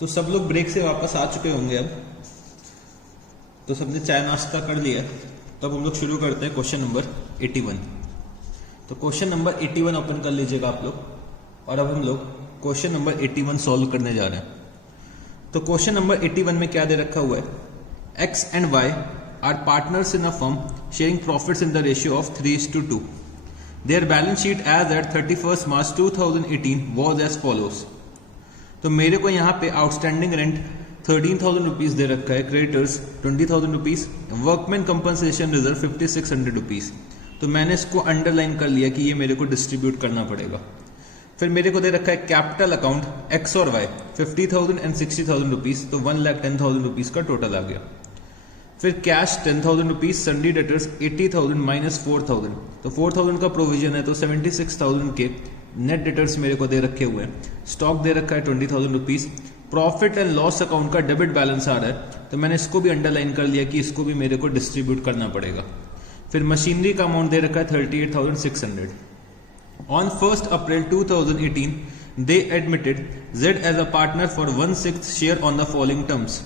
तो सब लोग ब्रेक से वापस आ चुके होंगे अब, तो सबने चाय नाश्ता कर लिया। तो अब हम लोग शुरू करते हैं क्वेश्चन नंबर 81। तो क्वेश्चन नंबर 81 ओपन कर लीजिएगा आप लोग, और अब हम लोग क्वेश्चन नंबर 81 सॉल्व करने जा रहे हैं। तो क्वेश्चन नंबर 81 में क्या दे रखा हुआ है, X and Y are partners in a firm sharing profits in the ratio of 3:2। Their balance sheet as at 31 March 2018 was as follows. तो मेरे को यहाँ पे आउटस्टैंडिंग रेंट 13,000 रुपीज दे रखा है, creditors 20,000 rupees, workman compensation reserve 5,600 rupees. तो मैंने इसको अंडरलाइन कर लिया कि ये मेरे को डिस्ट्रीब्यूट करना पड़ेगा। फिर मेरे को दे रखा है कैपिटल अकाउंट एक्स और वाई 50,000 एंड 60,000 रुपीज, तो 1,10,000 रुपीज का टोटल आ गया। फिर कैश 10,000 रुपीज, सन्डी डेटर्स 80,000 माइनस 4,000, तो 4,000 का प्रोविजन है तो 76,000 के नेट डेटर्स मेरे को दे रखे हुए हैं। स्टॉक दे रखा है 20,000 rupees. Profit and loss account का डेबिट बैलेंस आ रहा है, तो मैंने इसको भी अंडरलाइन कर लिया कि इसको भी मेरे को डिस्ट्रीब्यूट करना पड़ेगा। फिर मशीनरी का अमाउंट दे रखा है 38,600। On 1 April 2018 they admitted Z as a partner for 1/6 share on the following terms.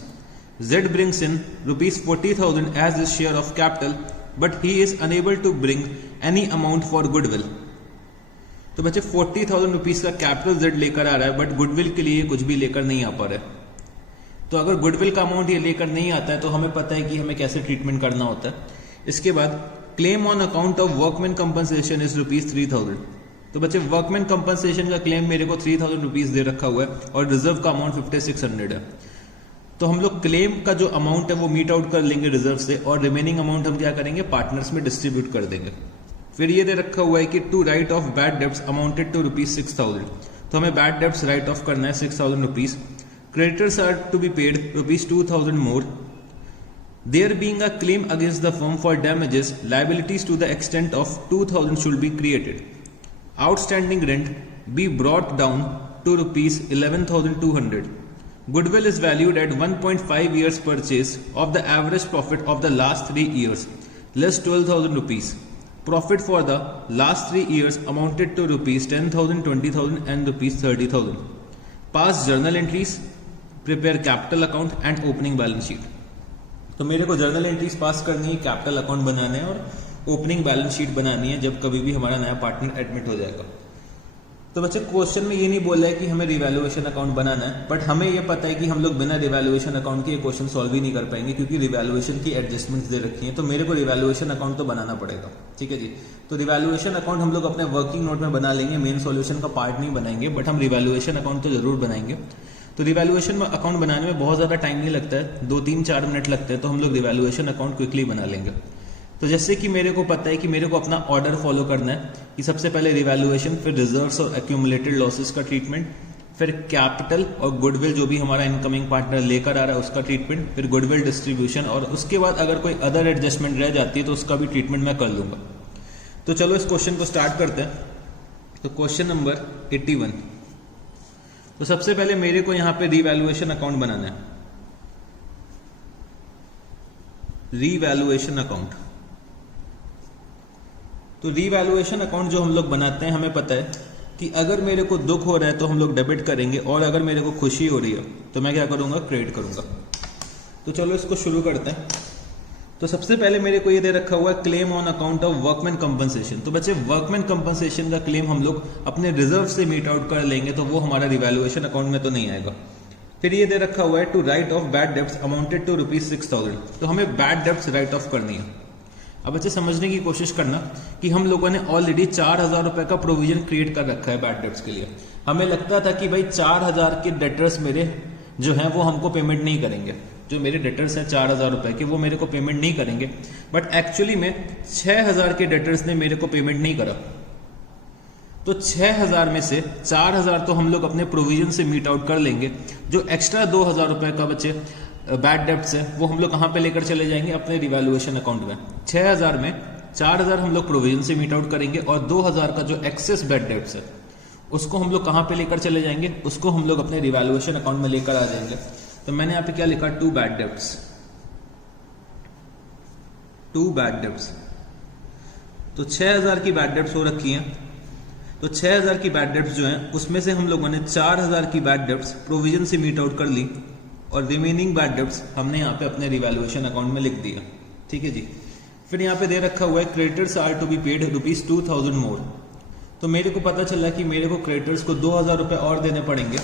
Z brings in rupees 40,000 as his share of capital, but he is unable to bring any amount for goodwill. तो बच्चे 40,000 rupees का capital Z लेकर आ रहा है, but goodwill के लिए कुछ भी लेकर नहीं आ पा रहा है। तो अगर गुडविल का अमाउंट ये लेकर नहीं आता है तो हमें पता है कि हमें कैसे ट्रीटमेंट करना होता है। इसके बाद claim on account of workman compensation is rupees 3,000। तो बच्चे वर्कमैन कंपनसेशन का क्लेम मेरे को 3,000 रुपीज दे रखा हुआ है और रिजर्व का अमाउंट 5,600 है। तो हम लोग क्लेम का जो अमाउंट है वो मीट आउट कर लेंगे रिजर्व से, और रिमेनिंग अमाउंट हम क्या करेंगे, पार्टनर्स में डिस्ट्रीब्यूट कर देंगे। फिर ये दे रखा हुआ है कि to write off bad debts amounted to rupees 6,000। तो हमें बैड डेब्ट्स राइट ऑफ करना है 6,000 rupees. Creditors are to be paid rupees 2,000 more. There being a claim against the firm for damages liabilities to the extent of 2,000 should be created. Outstanding rent be brought down to rupees 11,200. Goodwill is valued at 1.5 years purchase of the average profit of the last 3 years, less 12,000 rupees. Profit for the last 3 years amounted to rupees 10,000, 20,000 and rupees 30,000. Pass journal entries, prepare capital account and opening balance sheet. तो मेरे को journal entries pass करनी है, capital account बनाना है और opening balance sheet बनानी है जब कभी भी हमारा नया पार्टनर एडमिट हो जाएगा। तो बच्चे क्वेश्चन में ये नहीं बोला है कि हमें रिवैल्यूएशन अकाउंट बनाना है, बट हमें ये पता है कि हम लोग बिना रिवैल्यूएशन अकाउंट के ये क्वेश्चन सॉल्व ही नहीं कर पाएंगे, क्योंकि रिवैल्यूएशन की एडजस्टमेंट्स दे रखी हैं। तो मेरे को रिवैल्यूएशन अकाउंट तो बनाना पड़ेगा, ठीक है जी। तो रिवैल्यूएशन अकाउंट हम लोग अपने वर्किंग नोट में बना लेंगे, मेन सॉल्यूशन का पार्ट नहीं बनाएंगे, बट हम रिवैल्यूएशन अकाउंट तो जरूर बनाएंगे। तो रिवैल्यूएशन अकाउंट बनाने में बहुत ज़्यादा टाइम नहीं लगता है, 2-3-4 मिनट लगते हैं, तो हम लोग रिवैल्यूएशन अकाउंट क्विकली बना लेंगे। तो जैसे कि मेरे को पता है कि मेरे को अपना ऑर्डर फॉलो करना है कि सबसे पहले रिवैल्यूएशन, फिर रिजर्व्स और एक्यूमुलेटेड लॉसेस का ट्रीटमेंट, फिर कैपिटल और गुडविल जो भी हमारा इनकमिंग पार्टनर लेकर आ रहा है उसका ट्रीटमेंट, फिर गुडविल डिस्ट्रीब्यूशन, और उसके बाद अगर कोई अदर एडजस्टमेंट रह जाती है तो उसका भी ट्रीटमेंट मैं कर लूंगा। तो चलो इस क्वेश्चन को स्टार्ट करते हैं। तो क्वेश्चन नंबर 81। तो सबसे पहले मेरे को यहां पे रिवैल्यूएशन अकाउंट बनाना है, रिवैल्यूएशन अकाउंट। तो रिवैल्यूएशन अकाउंट जो हम लोग बनाते हैं, हमें पता है कि अगर मेरे को दुख हो रहा है तो हम लोग डेबिट करेंगे, और अगर मेरे को खुशी हो रही है तो मैं क्या करूंगा, क्रेडिट करूंगा। तो चलो इसको शुरू करते हैं। तो सबसे पहले मेरे को ये दे रखा हुआ है claim on account of workman compensation. तो बच्चे वर्कमैन कंपनसेशन का क्लेम हम लोग अपने रिजर्व से मीट आउट कर लेंगे, तो वो हमारा रिवैल्यूएशन अकाउंट में तो नहीं आएगा। फिर ये दे रखा हुआ है to write off bad debts amounted to rupees 6,000। तो हमें बैड डेब्ट्स राइट ऑफ करनी है। अब बच्चे समझने की कोशिश करना कि हम लोगों ने ऑलरेडी 4,000 रुपए का प्रोविजन क्रिएट कर रखा है बैड डेब्ट्स के लिए। हमें लगता था कि भाई 4,000 के डेटर्स मेरे जो हैं वो हमको पेमेंट नहीं करेंगे, जो मेरे डेटर्स हैं 4,000 रुपए के वो मेरे को पेमेंट नहीं करेंगे, बट एक्चुअली में 6,000 के डेटर्स ने मेरे को पेमेंट नहीं करा। तो 6,000 में से 4,000 तो हम लोग अपने प्रोविजन से मीट आउट कर लेंगे। जो एक्स्ट्रा 2,000 रुपए का बच्चे बैड डेब्ट्स है वो हम लोग कहां पे लेकर चले जाएंगे, अपने रिवैल्यूएशन अकाउंट में। 6,000 में 4,000 हम लोग प्रोविजन से मीट आउट करेंगे, और 2,000 का जो एक्सेस बैड डेब्ट्स है उसको हम लोग कहां पे लेकर चले जाएंगे, उसको हम लोग अपने रिवैल्यूएशन अकाउंट में लेकर आ जाएंगे। तो मैंने यहाँ पे क्या लिखा, 2 बैड डेब्ट्स, 2 बैड डेब्ट्स। तो 6,000 की बैड डेब्ट्स हो रखी हैं, तो 6000 की बैड डेब्ट्स जो हैं उसमें से हम लोगों ने 4000 की बैड डेब्ट्स प्रोविजन से मीट आउट कर ली और रिमेनिंग बैड डेब्ट्स हमने यहाँ पे अपने रिवैल्यूएशन अकाउंट में लिख दिया। ठीक है जी। फिर यहाँ पे दे रखा हुआ है creditors are to be paid ₹2000 more. तो मेरे को पता चला कि मेरे को क्रेडिटर्स को 2000 रुपये और देने पड़ेंगे।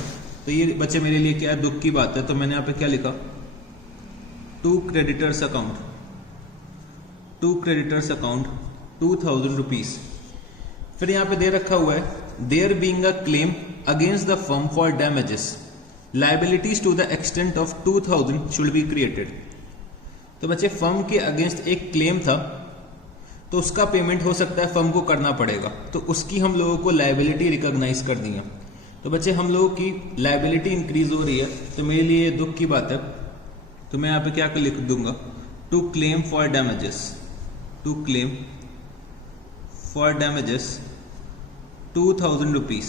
तो ये बच्चे मेरे लिए क्या है, दुख की बात है। तो मैंने यहाँ पे क्या लिखा, टू क्रेडिटर्स अकाउंट 2000 रुपीज। फिर यहाँ पे दे रखा हुआ है there being a claim against the firm for damages liabilities to the extent of 2000 should be created. तो बच्चे फर्म के अगेंस्ट एक क्लेम था, तो उसका पेमेंट हो सकता है फर्म को करना पड़ेगा, तो उसकी हम लोगों को लाइबिलिटी रिकॉग्नाइज कर दी है। तो बच्चे हम लोगों की लाइबिलिटी इंक्रीज हो रही है, तो मेरे लिए दुख की बात है। तो मैं यहाँ पे क्या लिख दूंगा, to claim for damages 2000 rupees,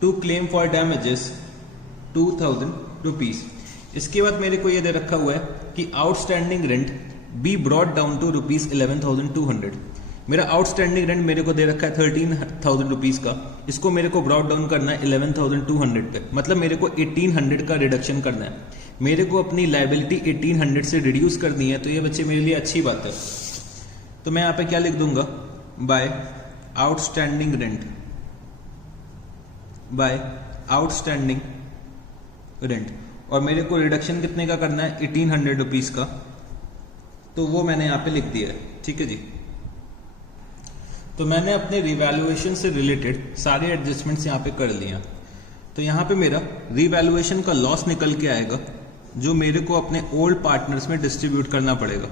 to claim for damages 2000 rupees. इसके बाद मेरे को ये दे रखा हुआ है कि outstanding rent be brought down to ₹11,200। मेरा आउटस्टैंडिंग रेंट मेरे को दे रखा है 13,000 रुपीज का, इसको मेरे को ब्रॉट डाउन करना है 11,200 पे, मतलब मेरे को 1800 का रिडक्शन करना है। मेरे को अपनी लाइबिलिटी 1800 से रिड्यूस करनी है, तो ये बच्चे मेरे लिए अच्छी बात है। तो मैं यहाँ पे क्या लिख दूंगा, बाय आउटस्टैंडिंग रेंट, और मेरे को रिडक्शन कितने का करना है, 1800 रुपीज का, तो वो मैंने यहाँ पे लिख दिया है। ठीक है जी। तो मैंने अपने रिवैल्यूएशन से रिलेटेड सारे एडजस्टमेंट्स यहाँ पे कर लिए। तो यहाँ पे मेरा रिवैल्यूएशन का लॉस निकल के आएगा, जो मेरे को अपने ओल्ड पार्टनर्स में डिस्ट्रीब्यूट करना पड़ेगा।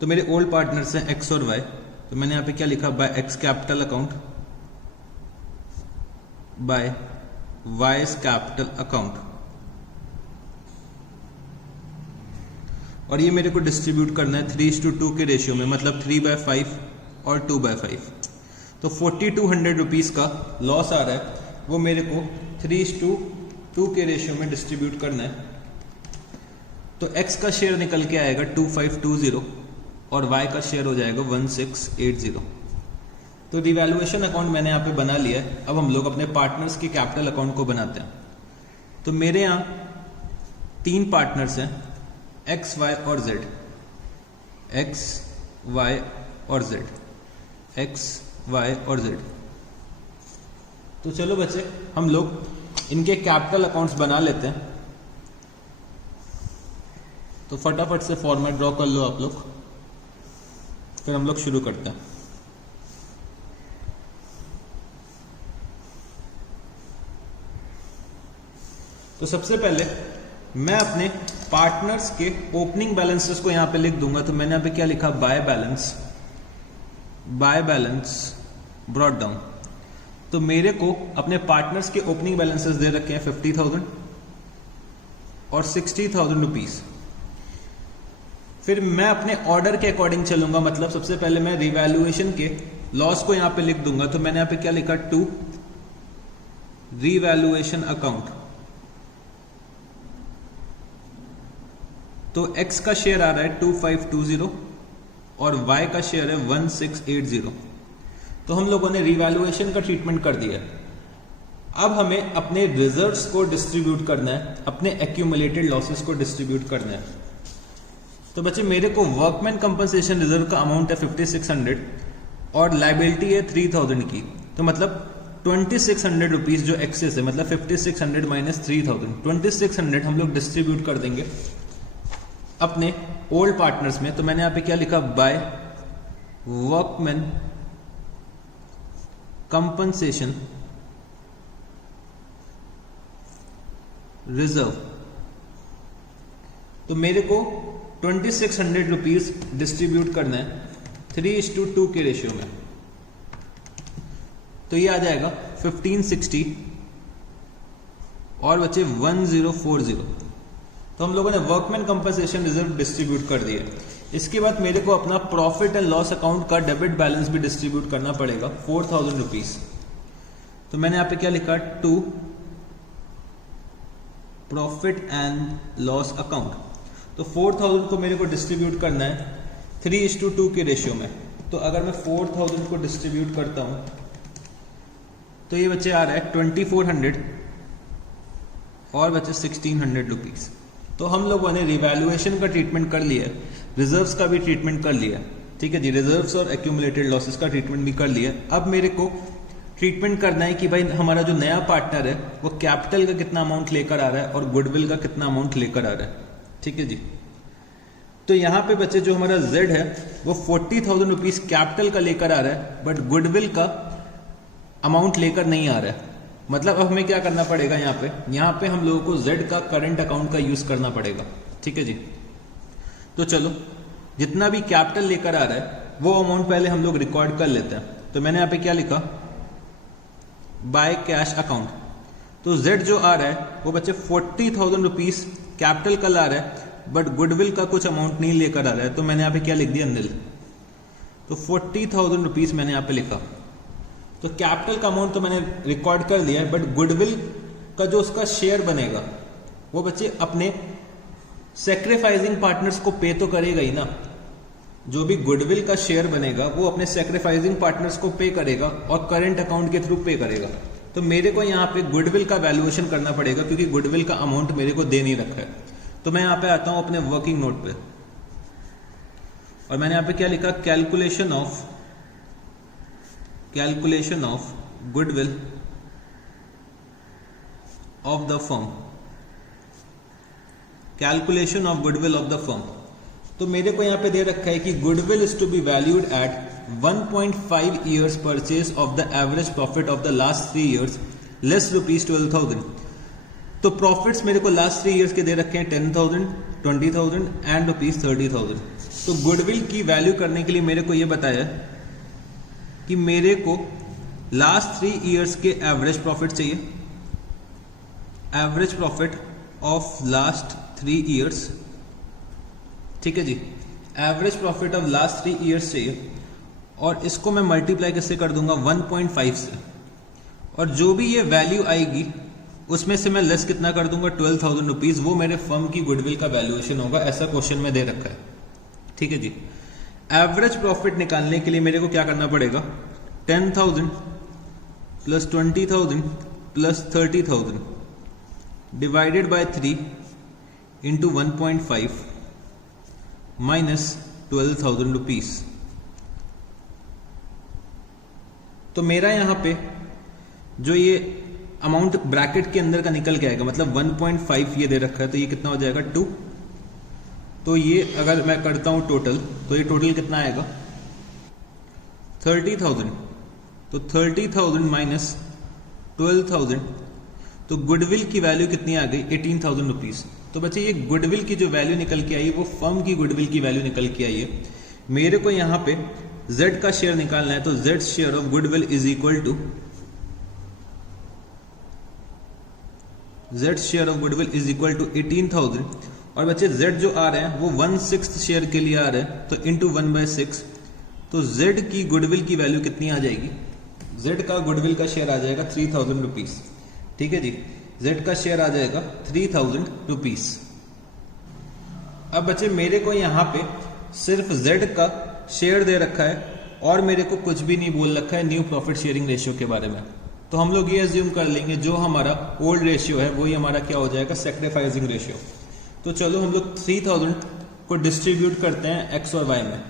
तो मेरे ओल्ड पार्टनर्स हैं एक्स और वाई, तो मैंने यहाँ पे क्या लिखा, by X capital account by Y's capital account, और ये मेरे को डिस्ट्रीब्यूट करना है 3:2 के रेशियो में, मतलब 3/5 और 2/5। तो 4200 रुपीज का लॉस आ रहा है, वो मेरे को 3:2 के रेशियो में डिस्ट्रीब्यूट करना है। तो x का शेयर निकल के आएगा 2520 और y का शेयर हो जाएगा 1680। तो रिवैल्यूएशन अकाउंट मैंने यहाँ पे बना लिया है। अब हम लोग अपने पार्टनर्स के कैपिटल अकाउंट को बनाते हैं। तो मेरे यहाँ 3 पार्टनर्स हैं, एक्स वाई और जेड, एक्स वाई और जेड। तो चलो बच्चे हम लोग इनके कैपिटल अकाउंट्स बना लेते हैं। तो फटाफट से फॉर्मेट ड्रॉ कर लो आप लोग, फिर हम लोग शुरू करते हैं। तो सबसे पहले मैं अपने पार्टनर्स के ओपनिंग बैलेंसेस को यहां पे लिख दूंगा। तो मैंने यहां पे क्या लिखा, बाय बैलेंस ब्रॉट डाउन। तो मेरे को अपने पार्टनर्स के ओपनिंग बैलेंसेस दे रखे हैं 50,000 और 60,000 रुपीज। फिर मैं अपने ऑर्डर के अकॉर्डिंग चलूंगा, मतलब सबसे पहले मैं रिवैल्यूएशन के लॉस को यहां पे लिख दूंगा। तो मैंने यहां पे क्या लिखा, टू रिवैल्यूएशन अकाउंट। तो x का शेयर आ रहा है 2520 और y का शेयर है 1680। तो हम लोगों ने रिवैल्यूएशन का ट्रीटमेंट कर दिया। अब हमें अपने रिजर्व्स को डिस्ट्रीब्यूट करना है, अपने एक्यूमुलेटेड लॉसेस को डिस्ट्रीब्यूट करना है। तो बच्चे मेरे को वर्कमैन कंपनसेशन रिजर्व का अमाउंट है 5600 और लाइबिलिटी है 3000 की। तो मतलब 2600 रुपीज जो एक्सेस है, मतलब 5600 माइनस 3000, 2600 हम लोग डिस्ट्रीब्यूट कर देंगे अपने ओल्ड पार्टनर्स में। तो मैंने यहां पे क्या लिखा, बाय वर्कमैन कंपनसेशन रिजर्व। तो मेरे को 2600 रुपीज डिस्ट्रीब्यूट करना है 3:2 के रेशियो में। तो ये आ जाएगा 1560 और बचे 1040। तो हम लोगों ने वर्कमैन कंपनसेशन रिजर्व डिस्ट्रीब्यूट कर दिया। इसके बाद मेरे को अपना प्रॉफिट एंड लॉस अकाउंट का डेबिट बैलेंस भी डिस्ट्रीब्यूट करना पड़ेगा 4000 रुपीज। तो मैंने यहां पे क्या लिखा, to profit and loss account. तो 4000 को मेरे को डिस्ट्रीब्यूट करना है 3:2 के रेशियो में। तो तो अगर मैं 4000 को डिस्ट्रीब्यूट करता हूं तो ये बच्चे आ रहा है 2400 और बच्चे 1600 रुपीज। तो हम लोगों ने रिवैल्यूएशन का ट्रीटमेंट कर लिया, रिजर्व्स का भी ट्रीटमेंट कर लिया, ठीक है जी, रिजर्व्स और एक्यूमुलेटेड लॉसेस का ट्रीटमेंट भी कर लिया। अब मेरे को ट्रीटमेंट करना है कि भाई हमारा जो नया पार्टनर है वो कैपिटल का कितना अमाउंट लेकर आ रहा है और गुडविल का कितना अमाउंट लेकर आ रहा है, ठीक है जी। तो यहाँ पे बच्चे जो हमारा जेड है वो 40,000 रुपीज कैपिटल का लेकर आ रहा है, बट गुडविल का अमाउंट लेकर नहीं आ रहा है। मतलब अब हमें क्या करना पड़ेगा, यहाँ पे हम लोगों को जेड का करंट अकाउंट का यूज करना पड़ेगा, ठीक है जी। तो चलो जितना भी कैपिटल लेकर आ रहा है वो अमाउंट पहले हम लोग रिकॉर्ड कर लेते हैं। तो मैंने यहाँ पे क्या लिखा, बाय कैश अकाउंट। तो जेड जो आ रहा है वो बच्चे 40,000 रुपीज कैपिटल का ला रहा है, बट गुडविल का कुछ अमाउंट नहीं लेकर आ रहा है। तो मैंने यहाँ पे क्या लिख दिया, नील। तो 40,000 रुपीज मैंने यहाँ पे लिखा। तो कैपिटल का अमाउंट तो मैंने रिकॉर्ड कर लिया है, बट गुडविल का जो उसका शेयर बनेगा वो बच्चे अपने सेक्रीफाइसिंग पार्टनर्स को पे तो करेगा ही ना। जो भी गुडविल का शेयर बनेगा वो अपने सेक्रीफाइसिंग पार्टनर्स को पे करेगा और करंट अकाउंट के थ्रू पे करेगा। तो मेरे को यहाँ पे गुडविल का वैल्यूएशन करना पड़ेगा, क्योंकि गुडविल का अमाउंट मेरे को दे नहीं रखा है। तो मैं यहाँ पे आता हूं अपने वर्किंग नोट पे, और मैंने यहाँ पे क्या लिखा, calculation of goodwill of the firm, calculation of goodwill of the firm. तो मेरे को यहाँ पे दे रखा है कि goodwill is to be valued at 1.5 years purchase of the average profit of the last 3 years less rupees 12,000। तो प्रॉफिट्स मेरे को लास्ट 3 ईयर्स के दे रखे हैं 10,000, 20,000 एंड रुपीज 30,000। तो गुडविल की वैल्यू करने के लिए मेरे को यह बताया कि मेरे को लास्ट 3 ईयर्स के एवरेज प्रॉफिट चाहिए, average profit of last 3 years, ठीक है जी। Average profit of last 3 years चाहिए, और इसको मैं मल्टीप्लाई किससे कर दूंगा, 1.5 से, और जो भी ये वैल्यू आएगी उसमें से मैं लेस कितना कर दूंगा, 12,000 रुपीज। वो मेरे फर्म की गुडविल का वैल्यूएशन होगा, ऐसा क्वेश्चन में दे रखा है, ठीक है जी। एवरेज प्रॉफिट निकालने के लिए मेरे को क्या करना पड़ेगा, 10,000 plus 20,000 plus 30,000 divided by 3 into 1.5 minus 12,000 rupees. तो मेरा यहां पे जो ये अमाउंट ब्रैकेट के अंदर का निकल के आएगा, मतलब 1.5 ये दे रखा है, तो ये कितना हो जाएगा 2। तो ये अगर मैं करता हूं टोटल, तो ये टोटल कितना आएगा 30,000। तो 30,000 माइनस 12,000, तो गुडविल की वैल्यू कितनी आ गई, 18,000 रुपीज। तो बच्चे ये गुडविल की जो वैल्यू निकल के आई वो फर्म की गुडविल की वैल्यू निकल के आई है। मेरे को यहां पे जेड का शेयर निकालना है, तो Z share of goodwill is equal to Z share of goodwill is equal to 18,000, और बच्चे जेड जो आ रहे हैं वो 1/6 शेयर के लिए आ रहे हैं, तो इंटू 1/6। तो जेड की गुडविल की वैल्यू कितनी आ जाएगी, जेड का गुडविल का शेयर आ जाएगा 3,000 रुपीज, ठीक है जी। जेड का शेयर आ जाएगा 3,000 रुपीज। अब बच्चे मेरे को यहां पे सिर्फ जेड का शेयर दे रखा है और मेरे को कुछ भी नहीं बोल रखा है न्यू प्रॉफिट शेयरिंग रेशियो के बारे में। तो हम लोग ये अज्यूम कर लेंगे जो हमारा ओल्ड रेशियो है वही हमारा क्या हो जाएगा, सैक्रिफाइसिंग रेशियो। तो चलो हम लोग 3,000 को डिस्ट्रीब्यूट करते हैं एक्स और वाई में।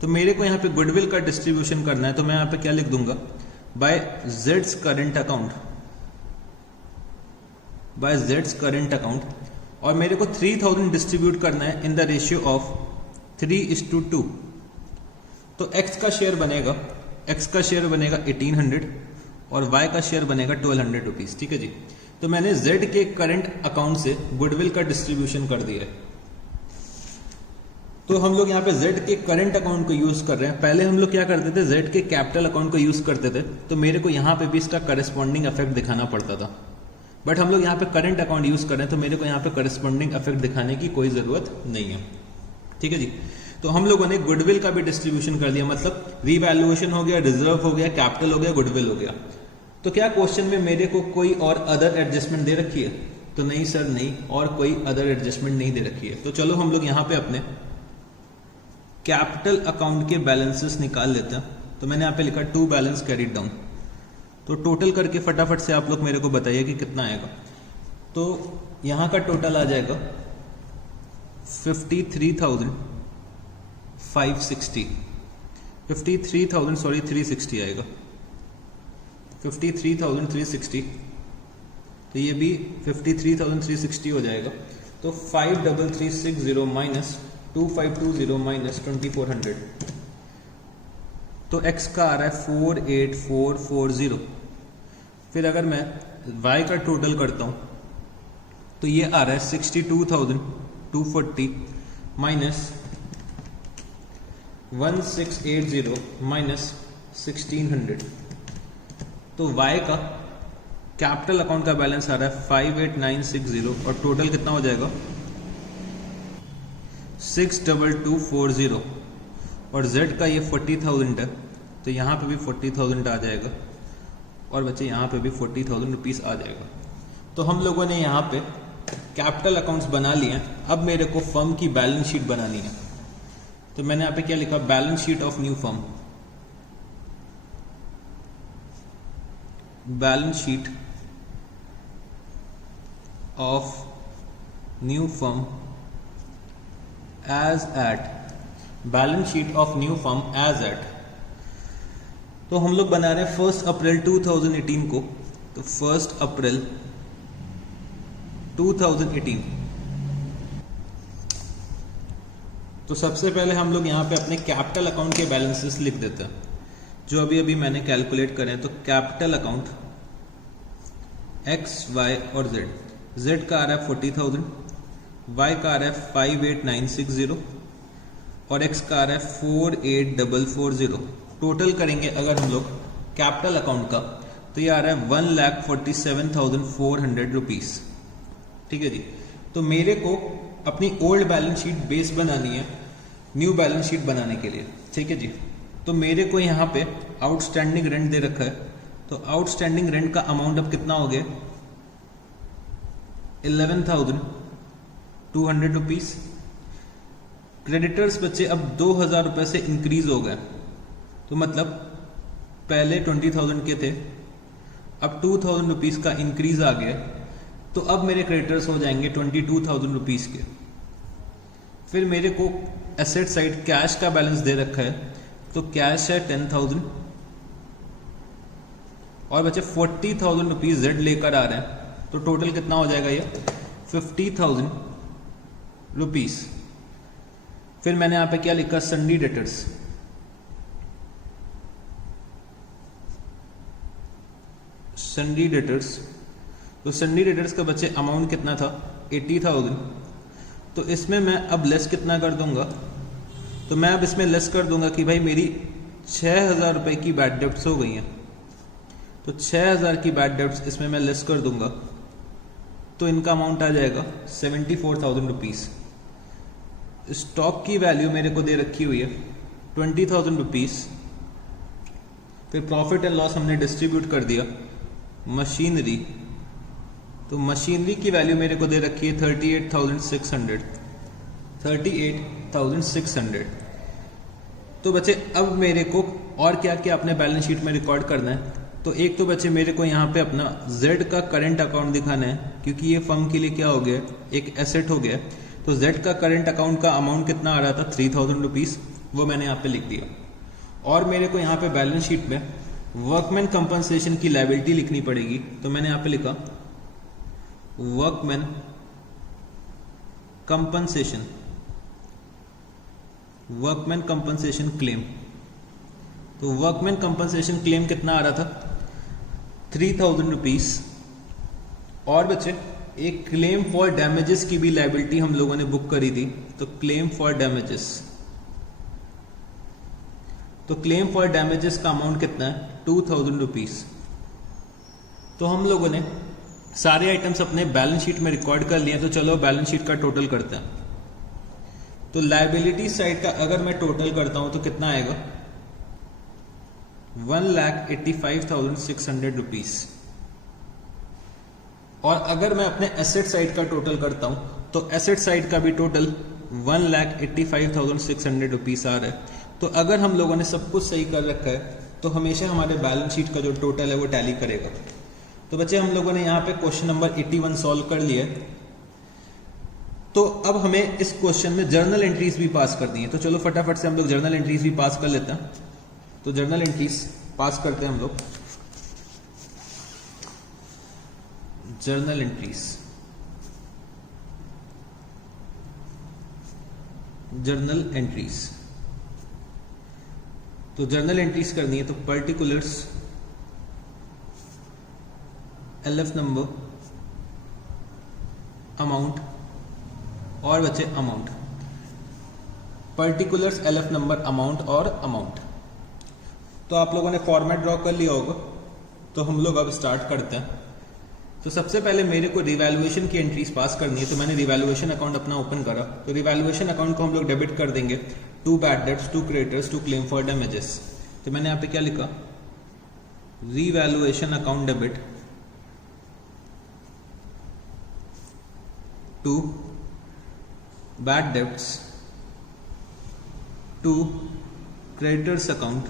तो मेरे को यहाँ पे गुडविल का डिस्ट्रीब्यूशन करना है, तो मैं यहाँ पे क्या लिख दूंगा, बाय जेड्स करंट अकाउंट, बाय जेड्स करंट अकाउंट। और मेरे को 3,000 डिस्ट्रीब्यूट करना है इन द रेशियो ऑफ 3:2। तो एक्स का शेयर बनेगा 1800 और y का शेयर बनेगा 1200 रुपीज, ठीक है जी। तो मैंने z के करंट अकाउंट से गुडविल का डिस्ट्रीब्यूशन कर दिया है। तो हम लोग यहाँ पे z के करंट अकाउंट को यूज कर रहे हैं। पहले हम लोग क्या करते थे, z के कैपिटल अकाउंट को यूज करते थे, तो मेरे को यहाँ पे भी इसका करस्पॉन्डिंग इफेक्ट दिखाना पड़ता था। बट हम लोग यहाँ पे करंट अकाउंट यूज कर रहे हैं, तो मेरे को यहाँ पे करस्पॉन्डिंग इफेक्ट दिखाने की कोई जरूरत नहीं है, ठीक है जी। तो हम लोगों ने गुडविल का भी डिस्ट्रीब्यूशन कर दिया, मतलब रीवैल्यूएशन हो गया, रिजर्व हो गया, कैपिटल हो गया, गुडविल हो गया। तो क्या क्वेश्चन में मेरे को कोई और अदर एडजस्टमेंट दे रखी है? तो नहीं सर, नहीं, और कोई अदर एडजस्टमेंट नहीं दे रखी है। तो चलो हम लोग यहाँ पे अपने कैपिटल अकाउंट के बैलेंसेस निकाल लेते हैं। तो मैंने यहाँ पे लिखा 2 बैलेंस कैरीड डाउन। तो टोटल करके फटाफट से आप लोग मेरे को बताइए कि कितना आएगा। तो यहाँ का टोटल आ जाएगा 360 आएगा, 53,360। तो ये भी 53,360 हो जाएगा। तो 53360 माइनस 2520 माइनस 2400, तो x का आ रहा है 48440। फिर अगर मैं y का टोटल करता हूं तो ये आ रहा है 62,240 माइनस 1680 माइनस 1600। तो y का कैपिटल अकाउंट का बैलेंस आ रहा है 58960 और टोटल कितना हो जाएगा 62240। और z का ये 40,000 है, तो यहाँ पे भी 40,000 आ जाएगा और बच्चे यहाँ पे भी 40,000 रुपीज़ आ जाएगा। तो हम लोगों ने यहाँ पे कैपिटल अकाउंट्स बना लिए हैं। अब मेरे को फर्म की बैलेंस शीट बनानी है। तो मैंने यहाँ पे क्या लिखा, balance sheet of new firm. Balance sheet of new firm as at, balance sheet of new firm as at. तो हम लोग बना रहे हैं 1 अप्रैल 2018 को। तो 1 अप्रैल 2018। तो सबसे पहले हम लोग यहाँ पे अपने कैपिटल अकाउंट के बैलेंसेस लिख देते हैं जो अभी अभी मैंने कैलकुलेट करें। तो कैपिटल अकाउंट x, y और z। z का आ रहा है 40,000, y का आ रहा है 58960 और x का आ रहा है 48440। टोटल करेंगे अगर हम लोग कैपिटल अकाउंट का तो ये आ रहा है 1,47,400 रुपीज़। ठीक है जी। तो मेरे को अपनी ओल्ड बैलेंस शीट बेस बनानी है न्यू बैलेंस शीट बनाने के लिए। ठीक है जी। तो मेरे को यहाँ पे आउटस्टैंडिंग रेंट दे रखा है। तो आउटस्टैंडिंग रेंट का अमाउंट अब कितना हो गया 11,200 रुपीज़। क्रेडिटर्स बच्चे अब 2,000 रुपये से इंक्रीज हो गए। तो मतलब पहले 20,000 के थे, अब 2,000 रुपीज़ का इंक्रीज आ गया। तो अब मेरे क्रेडिटर्स हो जाएंगे 22,000 रुपीज़ के। फिर मेरे को एसेट साइड कैश का बैलेंस दे रखा है। तो कैश है 10,000 और बच्चे 40,000 रुपीज़ जेड लेकर आ रहे हैं। तो टोटल कितना हो जाएगा ये 50,000 रुपीज़। फिर मैंने यहाँ पे क्या लिखा, सन्डी डेटर्स। सन्डी डेटर्स। तो सन्डी डेटर्स का बच्चे अमाउंट कितना था 80,000। तो इसमें मैं अब लेस कितना कर दूंगा, तो मैं अब इसमें लेस कर दूंगा कि भाई मेरी 6,000 रुपए की बैड डेब्ट्स हो गई हैं। तो 6,000 की बैड डेब्ट्स इसमें मैं लेस कर दूंगा तो इनका अमाउंट आ जाएगा 74,000 रुपीज़। स्टॉक की वैल्यू मेरे को दे रखी हुई है 20,000 रुपीज़। फिर प्रॉफिट एंड लॉस हमने डिस्ट्रीब्यूट कर दिया। मशीनरी, तो मशीनरी की वैल्यू मेरे को दे रखी है 38,600। तो बच्चे अब मेरे को और क्या क्या अपने बैलेंस शीट में रिकॉर्ड करना है। तो एक तो बच्चे मेरे को यहाँ पे अपना Z का करंट अकाउंट दिखाना है क्योंकि ये फर्म के लिए क्या हो गया, एक एसेट हो गया। तो Z का करंट अकाउंट का अमाउंट कितना आ रहा था 3,000 रुपीज़, वो मैंने यहाँ पे लिख दिया। और मेरे को यहाँ पे बैलेंस शीट में वर्कमैन कंपनसेशन की लायबिलिटी लिखनी पड़ेगी। तो मैंने यहाँ पे लिखा वर्कमैन कंपनसेशन क्लेम। तो वर्कमैन कंपनसेशन क्लेम कितना आ रहा था 3,000 रुपीज़। और बच्चे एक क्लेम फॉर डैमेजेस की भी लायबिलिटी हम लोगों ने बुक करी थी। तो क्लेम फॉर डैमेजेस, तो क्लेम फॉर डैमेजेस का अमाउंट कितना है 2,000 रुपीज़। तो हम लोगों ने सारे आइटम्स अपने बैलेंस शीट में रिकॉर्ड कर लिए। तो चलो बैलेंस शीट का टोटल करते हैं। तो लायबिलिटी साइड का अगर मैं टोटल करता हूं तो कितना आएगा 1,85,600 रुपीज़। और अगर मैं अपने एसेट साइड का टोटल करता हूं तो एसेट साइड का भी टोटल 1,85,600 रुपीस आ रहा है। तो अगर हम लोगों ने सब कुछ सही कर रखा है तो हमेशा हमारे बैलेंस शीट का जो टोटल है वो टैली करेगा। तो बच्चे हम लोगों ने यहाँ पे क्वेश्चन नंबर 81 सॉल्व कर लिया है। तो अब हमें इस क्वेश्चन में जर्नल एंट्रीज भी पास करनी है। तो चलो फटाफट से हम लोग जर्नल एंट्रीज भी पास कर लेते हैं। तो जर्नल एंट्रीज पास करते हैं हम लोग। जर्नल एंट्रीज, जर्नल एंट्रीज, तो जर्नल एंट्रीज करनी है। तो पर्टिकुलर्स, एलएफ नंबर, अमाउंट और बच्चे amount. Particulars, LF number, amount और अमाउंट। तो आप लोगों ने फॉर्मेट ड्रॉ कर लिया होगा। तो हम लोग अब स्टार्ट करते हैं। तो सबसे पहले मेरे को रिवैल्यूएशन की एंट्रीज पास करनी है। तो मैंने रिवैल्यूएशन अकाउंट अपना ओपन करा। तो रिवैल्यूएशन अकाउंट को हम लोग डेबिट कर देंगे 2 bad debts, 2 creditors, 2 claim for damages. तो मैंने यहाँ पे क्या लिखा, revaluation account debit 2 bad debts, 2 creditors account,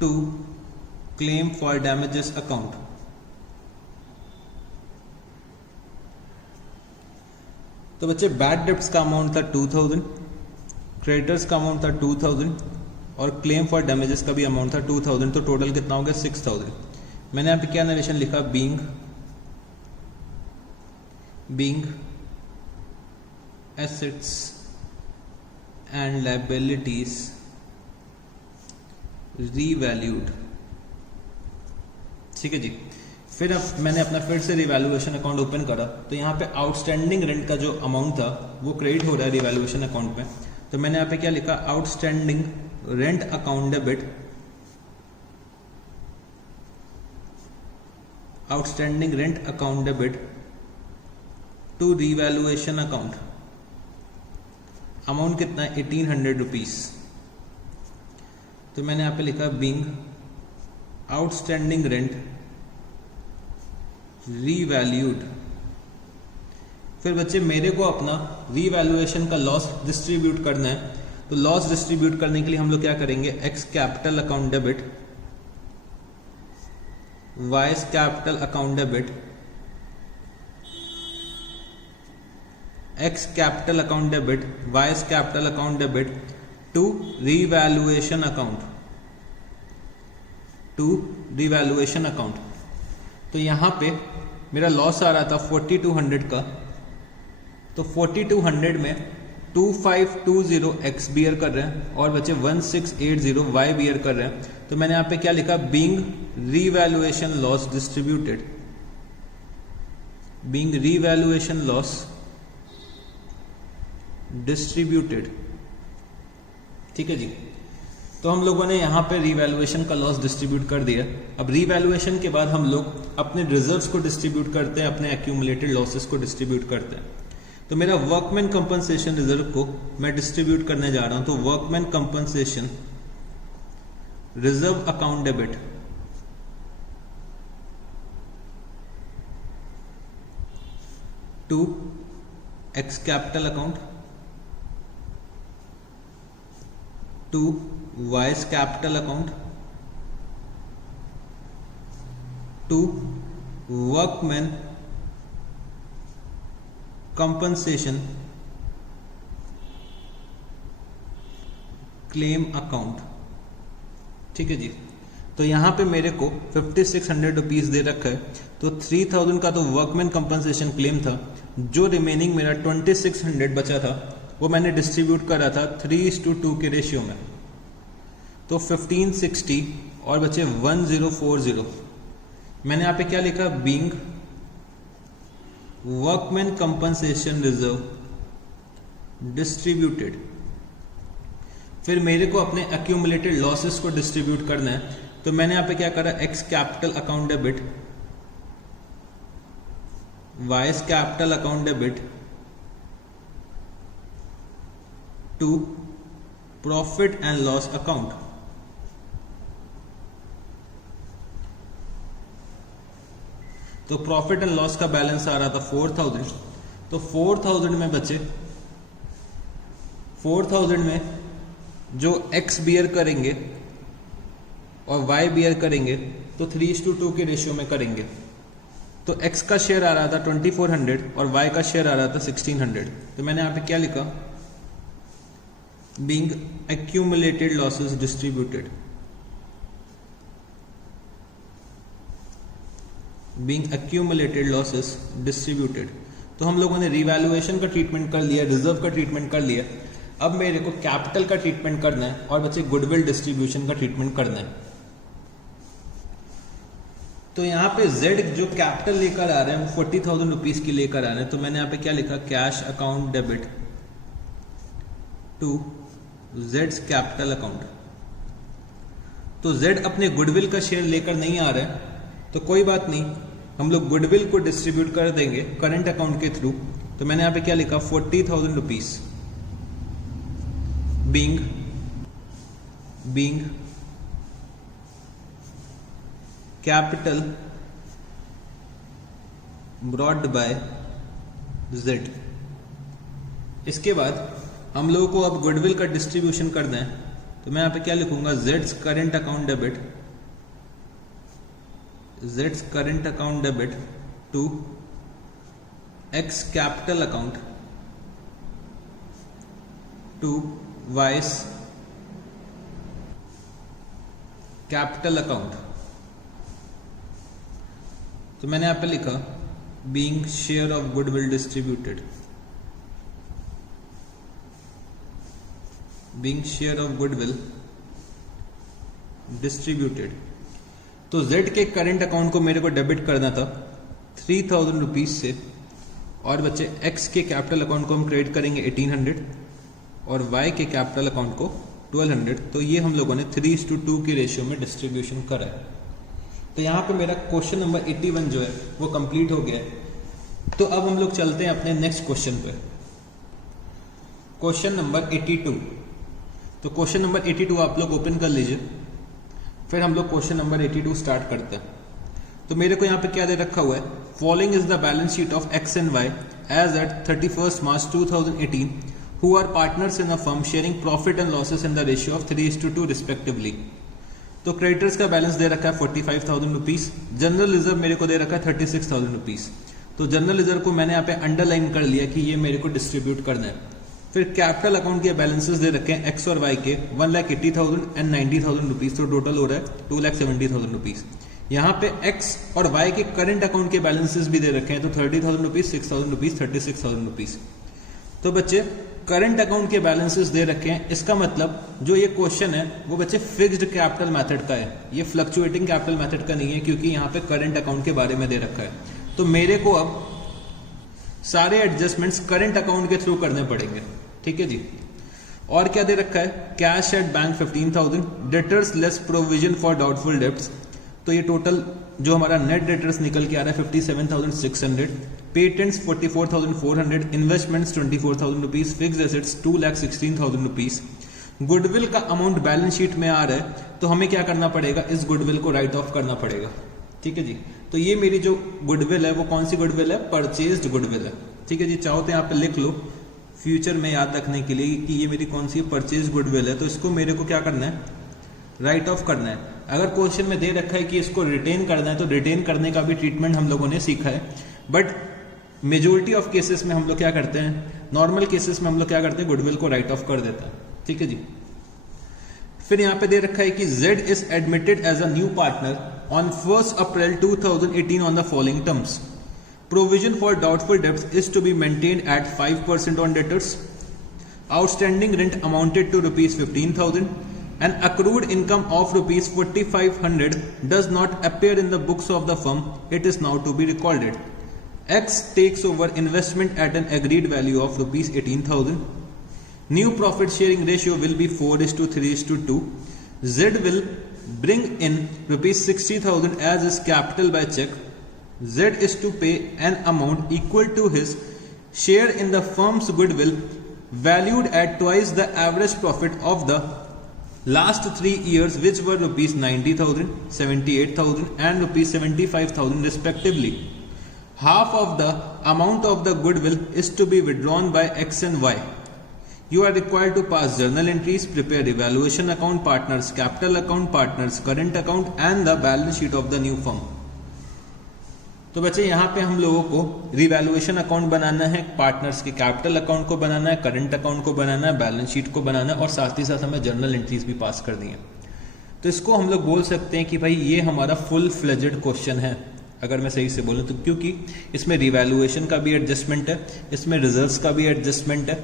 2 claim for damages account. तो बच्चे बैड डेब्ट्स का अमाउंट था 2000, क्रेडिटर्स का अमाउंट था 2000 और क्लेम फॉर डैमेजेस का भी अमाउंट था 2000। तो टोटल कितना हो गया 6000। मैंने यहाँ पे क्या नरेशन लिखा, being assets and liabilities revalued. ठीक है जी। फिर अब मैंने अपना फिर से रिवैल्यूएशन अकाउंट ओपन करा। तो यहाँ पे आउटस्टैंडिंग रेंट का जो अमाउंट था वो क्रेडिट हो रहा है रिवैल्यूएशन अकाउंट में। तो मैंने यहाँ पे क्या लिखा, outstanding rent account debit, outstanding rent account debit to revaluation account. Amount कितना है 1800 रुपीज। तो मैंने यहाँ पे लिखा बीइंग आउटस्टैंडिंग रेंट रीवैल्यूड। फिर बच्चे मेरे को अपना रीवैल्यूएशन का लॉस डिस्ट्रीब्यूट करना है। तो लॉस डिस्ट्रीब्यूट करने के लिए हम लोग क्या करेंगे, X capital account debit, Y's capital account debit, X capital account debit, Y's capital account debit to revaluation account, to revaluation account. तो यहां पे मेरा लॉस आ रहा था 4200 का। तो 4200 में 2520 एक्स बियर कर रहे हैं और बचे 1680 वाई बियर कर रहे हैं। तो मैंने यहां पे क्या लिखा, being revaluation loss distributed, being revaluation loss distributed. ठीक है जी। तो हम लोगों ने यहाँ पे रीवैल्यूएशन का लॉस डिस्ट्रीब्यूट कर दिया। अब रीवैल्यूएशन के बाद हम लोग अपने रिजर्व्स को डिस्ट्रीब्यूट करते हैं, अपने एक्यूमुलेटेड लॉसेस को डिस्ट्रीब्यूट करते हैं। तो मेरा वर्कमैन कंपनसेशन रिजर्व को मैं डिस्ट्रीब्यूट करने जा रहा हूं। तो workman compensation reserve account debit to X capital account, to Y's capital account, to workman compensation claim account. ठीक है जी। तो यहां पे मेरे को 5600 रुपीज दे रखा है। तो 3000 का तो वर्कमैन कंपनसेशन क्लेम था। जो रिमेनिंग मेरा 2600 बचा था वो मैंने डिस्ट्रीब्यूट करा था 3:2 के रेशियो में। तो 1560 और बचे 1040। मैंने यहाँ पे क्या लिखा, being workman compensation reserve distributed. फिर मेरे को अपने एक्यूमुलेटेड लॉसेस को डिस्ट्रीब्यूट करना है। तो मैंने यहाँ पे क्या करा, X capital account debit, Y's capital account debit to profit and loss account. तो प्रॉफिट एंड लॉस का बैलेंस आ रहा था 4000। तो 4000 में बचे, 4000 में जो x बियर करेंगे और y बियर करेंगे तो 3:2 के रेशियो में करेंगे। तो x का शेयर आ रहा था 2400 और y का शेयर आ रहा था 1600। तो मैंने यहाँ पे क्या लिखा, being accumulated losses distributed, being accumulated losses distributed. तो हम लोगों ने रिवैल्यूएशन का ट्रीटमेंट कर लिया, रिजर्व का ट्रीटमेंट कर लिया, अब मेरे को कैपिटल का ट्रीटमेंट करना है और बच्चे गुडविल डिस्ट्रीब्यूशन का ट्रीटमेंट करना है। तो यहाँ पे Z जो कैपिटल लेकर आ रहे हैं वो 40,000 रुपीज की लेकर आ रहे हैं। तो मैंने यहाँ पे क्या लिखा, cash account debit to Z's capital account. तो Z अपने गुडविल का शेयर लेकर नहीं आ रहे हैं, तो कोई बात नहीं, हम लोग गुडविल को डिस्ट्रीब्यूट कर देंगे करंट अकाउंट के थ्रू। तो मैंने यहाँ पे क्या लिखा, 40,000 rupees being capital brought by Z। इसके बाद हम लोगों को अब गुडविल का डिस्ट्रीब्यूशन करना है। तो मैं यहाँ पे क्या लिखूंगा, Z's current account debit, Z's current account debit to X capital account to Y's capital account. तो मैंने यहाँ पे लिखा, being share of goodwill distributed, being share of goodwill distributed. तो Z के करंट अकाउंट को मेरे को डेबिट करना था 3,000 रुपीज से, और बच्चे X के कैपिटल अकाउंट को हम क्रेडिट करेंगे 1800 और Y के कैपिटल अकाउंट को 1200। तो ये हम लोगों ने 3:2 की रेशियो में डिस्ट्रीब्यूशन करा है। तो यहाँ पे मेरा क्वेश्चन नंबर 81 जो है वो कंप्लीट हो गया है। तो अब हम लोग चलते हैं अपने नेक्स्ट क्वेश्चन पे, क्वेश्चन नंबर 82। तो क्वेश्चन नंबर 82 आप लोग ओपन कर लीजिए, फिर हम लोग क्वेश्चन नंबर 82 स्टार्ट करते हैं। तो मेरे को यहाँ पे क्या दे रखा हुआ है, following is the balance sheet of X and Y as at 31 March 2018 who are partners in a firm sharing profit and losses in the ratio of 3:2 respectively। तो क्रेडिटर्स का बैलेंस दे रखा है 45,000 रुपीज, जनरल रिजर्व मेरे को दे रखा है 36,000 rupees. तो जनरल रिजर्व को मैंने यहाँ पे अंडरलाइन कर लिया कि ये मेरे को डिस्ट्रीब्यूट करना है। फिर कैपिटल अकाउंट के बैलेंसेस दे रखे हैं X और Y के 1,80,000 एंड 90,000 रुपीज, तो टोटल हो रहा है 2,70,000 रुपीज। यहाँ पे X और Y के करंट अकाउंट के बैलेंसेस भी दे रखे हैं, तो 30,000 रुपीज, 6,000 रुपीज, 36,000 रुपीज। तो बच्चे करंट अकाउंट के बैलेंसेस दे रखे हैं, इसका मतलब जो ये क्वेश्चन है वो बच्चे फिक्स्ड कैपिटल मेथड का है, ये फ्लक्चुएटिंग कैपिटल मेथड का नहीं है, क्योंकि यहाँ पे करंट अकाउंट के बारे में दे रखा है। तो मेरे को अब सारे एडजस्टमेंट्स करंट अकाउंट के थ्रू करने पड़ेंगे, ठीक है जी। और क्या दे रखा है, cash at bank 15,000, debtors less provision for doubtful debts. तो ये टोटल जो हमारा नेट डेटर्स निकल के आ रहा है 57,600, patents 44,400, investments 24,000 rupees, fixed assets 2,16,000 rupees. Goodwill का अमाउंट बैलेंस शीट में आ रहा है, तो हमें क्या करना पड़ेगा, इस गुडविल को राइट ऑफ करना पड़ेगा, ठीक है जी। तो ये मेरी जो गुडविल है वो कौन सी गुडविल है, परचेज्ड गुडविल है, ठीक है जी। चाहो तो यहाँ पे लिख लो फ्यूचर में याद रखने के लिए कि ये मेरी कौन सी परचेज गुडविल है। तो इसको मेरे को क्या करना है, राइट ऑफ करना है। अगर क्वेश्चन में दे रखा है कि इसको रिटेन करना है, तो रिटेन करने का भी ट्रीटमेंट हम लोगों ने सीखा है, बट मेजोरिटी ऑफ केसेस में हम लोग क्या करते हैं, नॉर्मल केसेस में हम लोग क्या करते हैं, गुडविल को राइट ऑफ कर देता है, ठीक है जी। फिर यहाँ पे दे रखा है कि Z is admitted as a new partner on 1 April 2018 on the following terms. Provision for doubtful debts is to be maintained at 5% on debtors. Outstanding rent amounted to rupees 15,000 and accrued income of rupees 4,500 does not appear in the books of the firm. It is now to be recorded. X takes over investment at an agreed value of rupees 18,000. New profit sharing ratio will be 4:3:2. Z will bring in rupees 60,000 as his capital by check. Z is to pay an amount equal to his share in the firm's goodwill valued at twice the average profit of the last 3 years, which were rupees 90,000, 78,000 and rupees 75,000 respectively. half of the amount of the goodwill is to be withdrawn by X and Y. You are required to pass journal entries, prepare evaluation account, partners capital account, partners current account and the balance sheet of the new firm. तो बच्चे यहाँ पे हम लोगों को revaluation account बनाना है, partners के capital account को बनाना है, करंट अकाउंट को बनाना है, बैलेंस शीट को बनाना है और साथ ही साथ हमें जर्नल एंट्रीज भी पास कर दी है। तो इसको हम लोग बोल सकते हैं कि भाई ये हमारा फुल फ्लेजेड क्वेश्चन है, अगर मैं सही से बोलूँ तो, क्योंकि इसमें रिवैल्यूएशन का भी एडजस्टमेंट है, इसमें रिजर्व्स का भी एडजस्टमेंट है,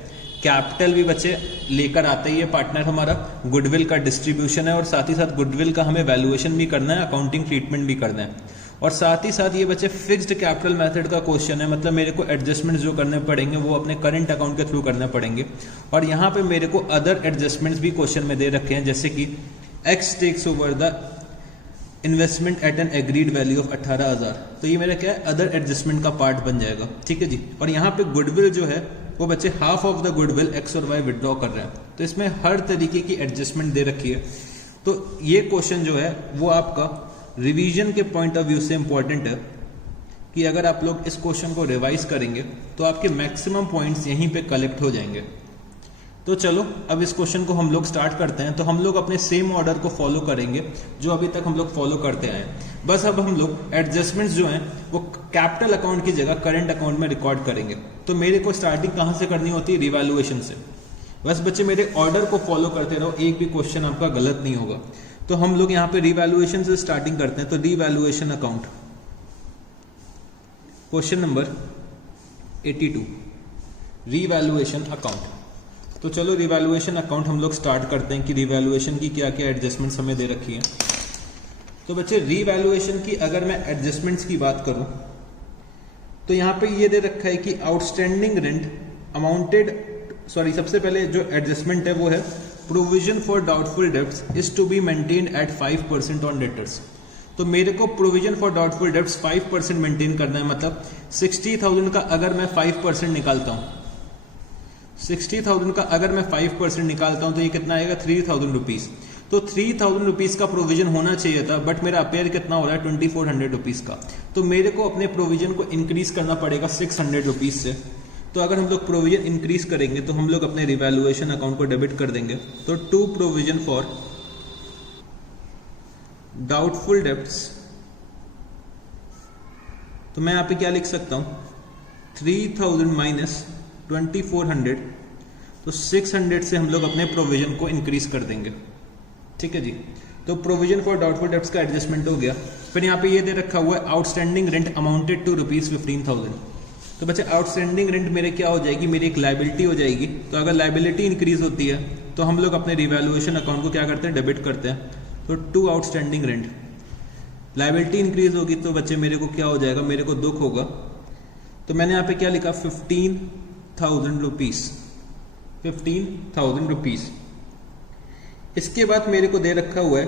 कैपिटल भी बच्चे लेकर आते ही है पार्टनर हमारा, गुडविल का डिस्ट्रीब्यूशन है और साथ ही साथ गुडविल का हमें वैल्यूएशन भी करना है, अकाउंटिंग ट्रीटमेंट भी करना है और साथ ही साथ ये बच्चे फिक्स्ड कैपिटल मेथड का क्वेश्चन है, मतलब मेरे को एडजस्टमेंट जो करने पड़ेंगे वो अपने करंट अकाउंट के थ्रू करने पड़ेंगे और यहाँ पे मेरे को अदर एडजस्टमेंट्स भी क्वेश्चन में दे रखे हैं, जैसे कि X takes over the investment at an agreed value of 18,000, तो ये मेरा क्या है अदर एडजस्टमेंट का पार्ट बन जाएगा, ठीक है जी। और यहाँ पे गुडविल जो है वो बच्चे half of the goodwill X और वाई विड्रॉ कर रहे हैं, तो इसमें हर तरीके की एडजस्टमेंट दे रखी है। तो ये क्वेश्चन जो है वो आपका रिवीजन के पॉइंट ऑफ व्यू से इंपॉर्टेंट है कि अगर आप लोग इस क्वेश्चन को रिवाइज करेंगे तो आपके मैक्सिमम पॉइंट्स यहीं पे कलेक्ट हो जाएंगे। तो चलो अब इस क्वेश्चन को हम लोग स्टार्ट करते हैं। तो हम लोग अपने सेम ऑर्डर को फॉलो करेंगे जो अभी तक हम लोग फॉलो करते आए हैं, बस अब हम लोग एडजस्टमेंट्स जो हैं वो कैपिटल अकाउंट की जगह करंट अकाउंट में रिकॉर्ड करेंगे। तो मेरे को स्टार्टिंग कहाँ से करनी होती है, रिवैल्यूएशन से। बस बच्चे मेरे ऑर्डर को फॉलो करते रहो, एक भी क्वेश्चन आपका गलत नहीं होगा। तो हम लोग यहाँ पे रिवैल्यूएशन से स्टार्टिंग करते हैं। तो revaluation account, question number 82, revaluation account. तो चलो रिवैल्यूएशन अकाउंट हम लोग स्टार्ट करते हैं कि रिवैल्यूएशन की क्या क्या एडजस्टमेंट्स हमें दे रखी हैं। तो बच्चे रिवैल्यूएशन की अगर मैं एडजस्टमेंट्स की बात करूं तो यहाँ पे ये दे रखा है कि आउटस्टैंडिंग रेंट अमाउंटेड, सॉरी सबसे पहले जो एडजस्टमेंट है वो है provision for doubtful debts is to be maintained at 5% on debtors. तो मेरे को provision for doubtful debts 5% maintain करना है, मतलब 60,000 का अगर मैं 5% निकालता हूँ, 60,000 का अगर मैं 5% निकालता हूँ तो ये कितना आएगा 3,000 रुपीज। तो 3,000 रुपीज का प्रोविजन होना चाहिए था, बट मेरा अपेयर कितना हो रहा है 2,400 रुपीज का। तो मेरे को अपने प्रोविजन को इंक्रीज करना पड़ेगा 600 रुपीज से। तो अगर हम लोग प्रोविजन इंक्रीज करेंगे तो हम लोग अपने रिवैल्यूएशन अकाउंट को डेबिट कर देंगे। तो to provision for doubtful debts, तो मैं यहाँ पे क्या लिख सकता हूं 3,000 माइनस 2,400, तो 600 से हम लोग अपने प्रोविजन को इंक्रीज कर देंगे, ठीक है जी। तो प्रोविजन फॉर डाउटफुल डेब्ट्स का एडजस्टमेंट हो गया। फिर यहाँ पे ये दे रखा हुआ है आउटस्टैंडिंग रेंट अमाउंटेड टू ₹15,000। तो बच्चे आउटस्टैंडिंग रेंट मेरे क्या हो जाएगी, मेरी एक लायबिलिटी हो जाएगी। तो अगर लायबिलिटी इंक्रीज होती है तो हम लोग अपने रिवैल्यूएशन अकाउंट को क्या करते हैं, डेबिट करते हैं। तो to outstanding rent, liability increase होगी तो बच्चे मेरे को क्या हो जाएगा, मेरे को दुख होगा। तो मैंने यहाँ पे क्या लिखा 15,000 रुपीज, 15,000 रुपीज। इसके बाद मेरे को दे रखा हुआ है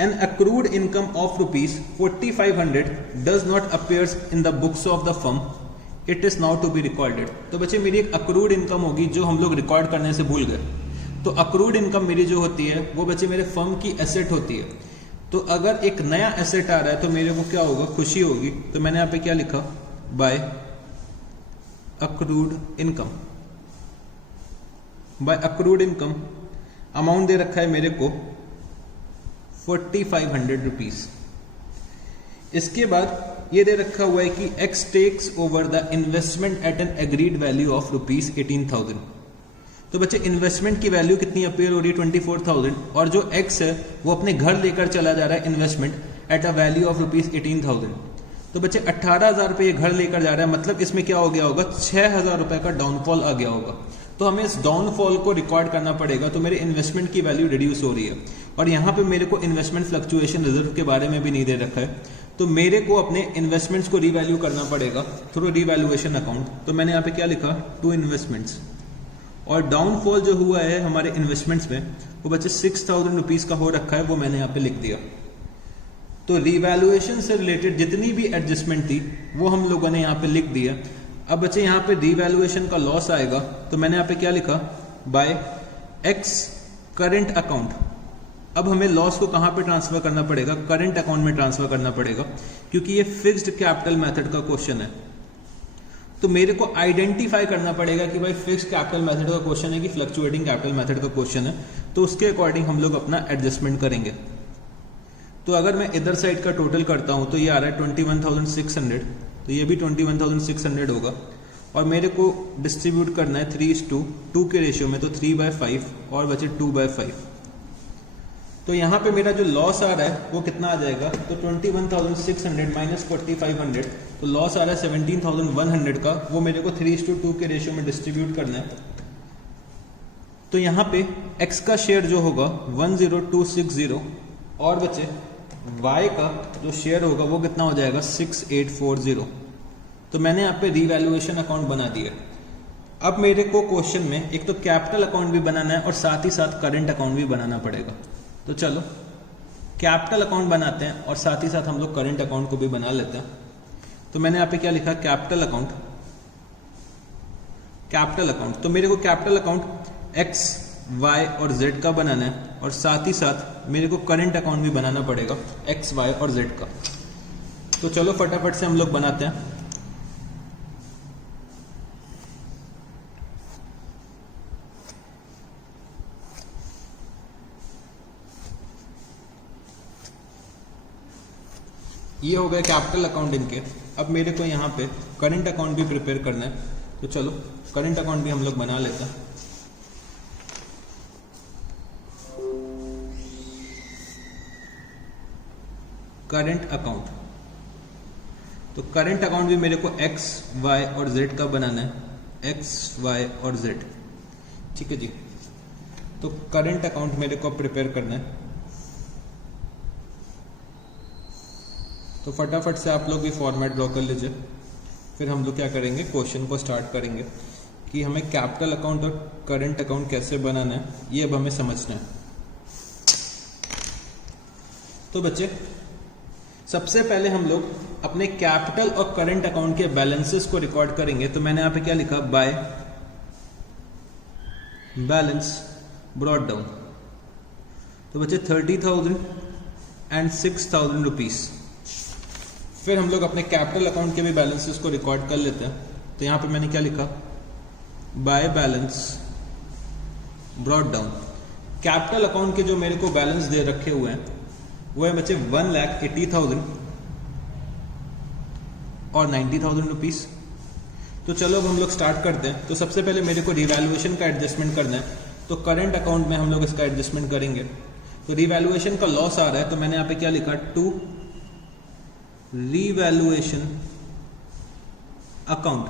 an accrued income of ₹4,500 does not appears in the books of the firm, it is now to be recorded. तो बच्चे मेरी एक अक्रूड इनकम होगी जो हम लोग रिकॉर्ड करने से भूल गए। तो अक्रूड इनकम मेरी जो होती है वो बच्चे मेरे फर्म की एसेट होती है। तो अगर एक नया एसेट आ रहा है तो मेरे को क्या होगा, खुशी होगी। तो मैंने यहाँ पे क्या लिखा, by accrued income. By accrued income amount दे रखा है मेरे को 4,500 रुपीज। इसके बाद ये दे रखा हुआ है कि X takes over the investment at an agreed value of ₹18,000। तो बच्चे इन्वेस्टमेंट की वैल्यू कितनी अपेयर हो रही है 24,000, और जो एक्स है वो अपने घर लेकर चला जा रहा है investment at a value of ₹18,000। तो बच्चे 18,000 रुपये ये घर लेकर जा रहा है, मतलब इसमें क्या हो गया होगा, 6,000 रुपए का डाउनफॉल आ गया होगा। तो हमें इस डाउनफॉल को रिकॉर्ड करना पड़ेगा। तो मेरे इन्वेस्टमेंट की वैल्यू रिड्यूस हो रही है, और यहाँ पे मेरे को इन्वेस्टमेंट फ्लक्चुएशन रिजर्व के बारे में भी नहीं दे रखा है। तो मेरे को अपने इन्वेस्टमेंट्स को रीवैल्यू करना पड़ेगा थ्रू रीवैल्यूएशन अकाउंट। तो मैंने यहाँ पे क्या लिखा, टू इन्वेस्टमेंट्स, और डाउनफॉल जो हुआ है हमारे इन्वेस्टमेंट्स में वो बच्चे 6,000 रुपीज का हो रखा है, वो मैंने यहाँ पे लिख दिया। तो रीवैल्यूएशन से रिलेटेड जितनी भी एडजस्टमेंट थी वो हम लोगों ने यहाँ पे लिख दिया। अब बच्चे यहाँ पे रीवैल्यूएशन का लॉस आएगा, तो मैंने यहाँ पे क्या लिखा, बाय एक्स करेंट अकाउंट। अब हमें लॉस को कहाँ पे ट्रांसफर करना पड़ेगा, करंट अकाउंट में ट्रांसफर करना पड़ेगा, क्योंकि ये फिक्स्ड कैपिटल मेथड का क्वेश्चन है। तो मेरे को आइडेंटिफाई करना पड़ेगा कि भाई फिक्स्ड कैपिटल मेथड का क्वेश्चन है कि फ्लक्चुएटिंग कैपिटल मेथड का क्वेश्चन है, तो उसके अकॉर्डिंग हम लोग अपना एडजस्टमेंट करेंगे। तो अगर मैं इधर साइड का टोटल करता हूं तो ये आ रहा है 21,600, तो ये भी 21,600 होगा, और मेरे को डिस्ट्रीब्यूट करना है 3:2 के रेशियो में, तो 3/5 और बचे 2/5। तो यहाँ पे मेरा जो लॉस आ रहा है वो कितना आ जाएगा, तो 21,600 माइनस 4,500, तो लॉस आ रहा है 17,100 का, वो मेरे को 3:2 के रेशियो में डिस्ट्रीब्यूट करना है। तो यहाँ पे x का शेयर जो होगा 10260 और बचे y का जो शेयर होगा वो कितना हो जाएगा 6840। तो मैंने यहाँ पे रीवैल्यूएशन अकाउंट बना दिया। अब मेरे को क्वेश्चन में एक तो कैपिटल अकाउंट भी बनाना है और साथ ही साथ करंट अकाउंट भी बनाना पड़ेगा। तो चलो कैपिटल अकाउंट बनाते हैं और साथ ही साथ हम लोग करंट अकाउंट को भी बना लेते हैं। तो मैंने यहाँ पे क्या लिखा, कैपिटल अकाउंट, कैपिटल अकाउंट। तो मेरे को कैपिटल अकाउंट x, y और z का बनाना है और साथ ही साथ मेरे को करंट अकाउंट भी बनाना पड़ेगा x, y और z का। तो चलो फटाफट से हम लोग बनाते हैं। ये हो गया कैपिटल अकाउंट इनके। अब मेरे को यहाँ पे करंट अकाउंट भी प्रिपेयर करना है, तो चलो करंट अकाउंट भी हम लोग बना लेते हैं। करंट अकाउंट, तो करंट अकाउंट भी मेरे को x, y और z का बनाना है, x, y और z, ठीक है जी। तो करंट अकाउंट मेरे को प्रिपेयर करना है। तो फटाफट से आप लोग भी फॉर्मेट ड्रॉ कर लीजिए, फिर हम लोग क्या करेंगे, क्वेश्चन को स्टार्ट करेंगे कि हमें कैपिटल अकाउंट और करंट अकाउंट कैसे बनाना है, ये अब हमें समझना है। तो बच्चे सबसे पहले हम लोग अपने कैपिटल और करंट अकाउंट के बैलेंसेस को रिकॉर्ड करेंगे। तो मैंने यहाँ पे क्या लिखा, बाय बैलेंस ब्रॉट डाउन। तो बच्चे 30,000 एंड 6,000 रुपीज। फिर हम लोग अपने कैपिटल अकाउंट के भी बैलेंसेस को रिकॉर्ड कर लेते हैं। तो यहाँ पे मैंने क्या लिखा, by balance brought down. Capital account के जो मेरे को बैलेंस दे रखे हुए हैं वो है बच्चे 1,80,000 और 90,000 रुपीज। तो चलो अब हम लोग स्टार्ट करते हैं। तो सबसे पहले मेरे को रिवैल्यूएशन का एडजस्टमेंट करना है, तो करंट अकाउंट में हम लोग इसका एडजस्टमेंट करेंगे। तो रिवैल्यूएशन का लॉस आ रहा है, तो मैंने यहाँ पे क्या लिखा, टू रिवैल्यूएशन अकाउंट।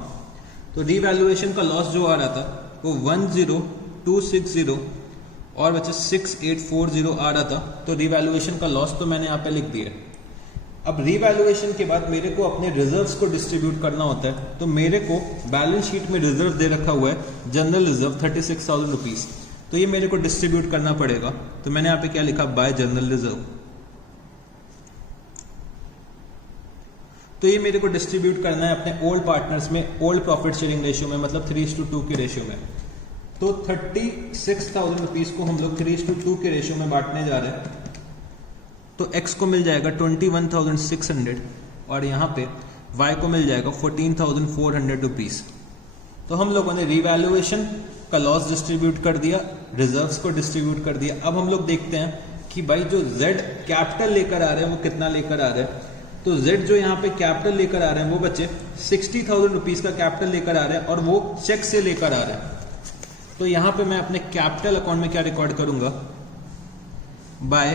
तो रिवैल्यूएशन का लॉस जो आ रहा था वो 10260 और बच्चे 6840 आ रहा था। तो रिवैल्यूएशन का लॉस तो मैंने यहाँ पे लिख दिया। अब रिवैल्यूएशन के बाद मेरे को अपने रिजर्व्स को डिस्ट्रीब्यूट करना होता है। तो मेरे को बैलेंस शीट में रिजर्व दे रखा हुआ है, जनरल रिजर्व 36,000 रुपीज। तो ये मेरे को डिस्ट्रीब्यूट करना पड़ेगा। तो मैंने यहाँ पे क्या लिखा, बाय जनरल रिजर्व। तो ये मेरे को डिस्ट्रीब्यूट करना है अपने ओल्ड पार्टनर्स में, ओल्ड प्रॉफिट शेयरिंग रेशियो में, मतलब 3:2 के रेशियो में। तो 36,000 रुपीज को हम लोग 3:2 के रेशियो में बांटने जा रहे हैं। तो x को मिल जाएगा 21,600 और यहाँ पे y को मिल जाएगा 14,400 रुपीज। तो हम लोगों ने रिवैल्यूएशन का लॉस डिस्ट्रीब्यूट कर दिया, रिजर्व्स को डिस्ट्रीब्यूट कर दिया। अब हम लोग देखते हैं कि भाई जो z कैपिटल लेकर आ रहे हैं वो कितना लेकर आ रहे हैं। तो z जो यहाँ पे कैपिटल लेकर आ रहे हैं वो बच्चे 60,000 रुपीज का कैपिटल लेकर आ रहे हैं और वो चेक से लेकर आ रहे हैं। तो यहाँ पे मैं अपने कैपिटल अकाउंट में क्या रिकॉर्ड करूंगा, बाय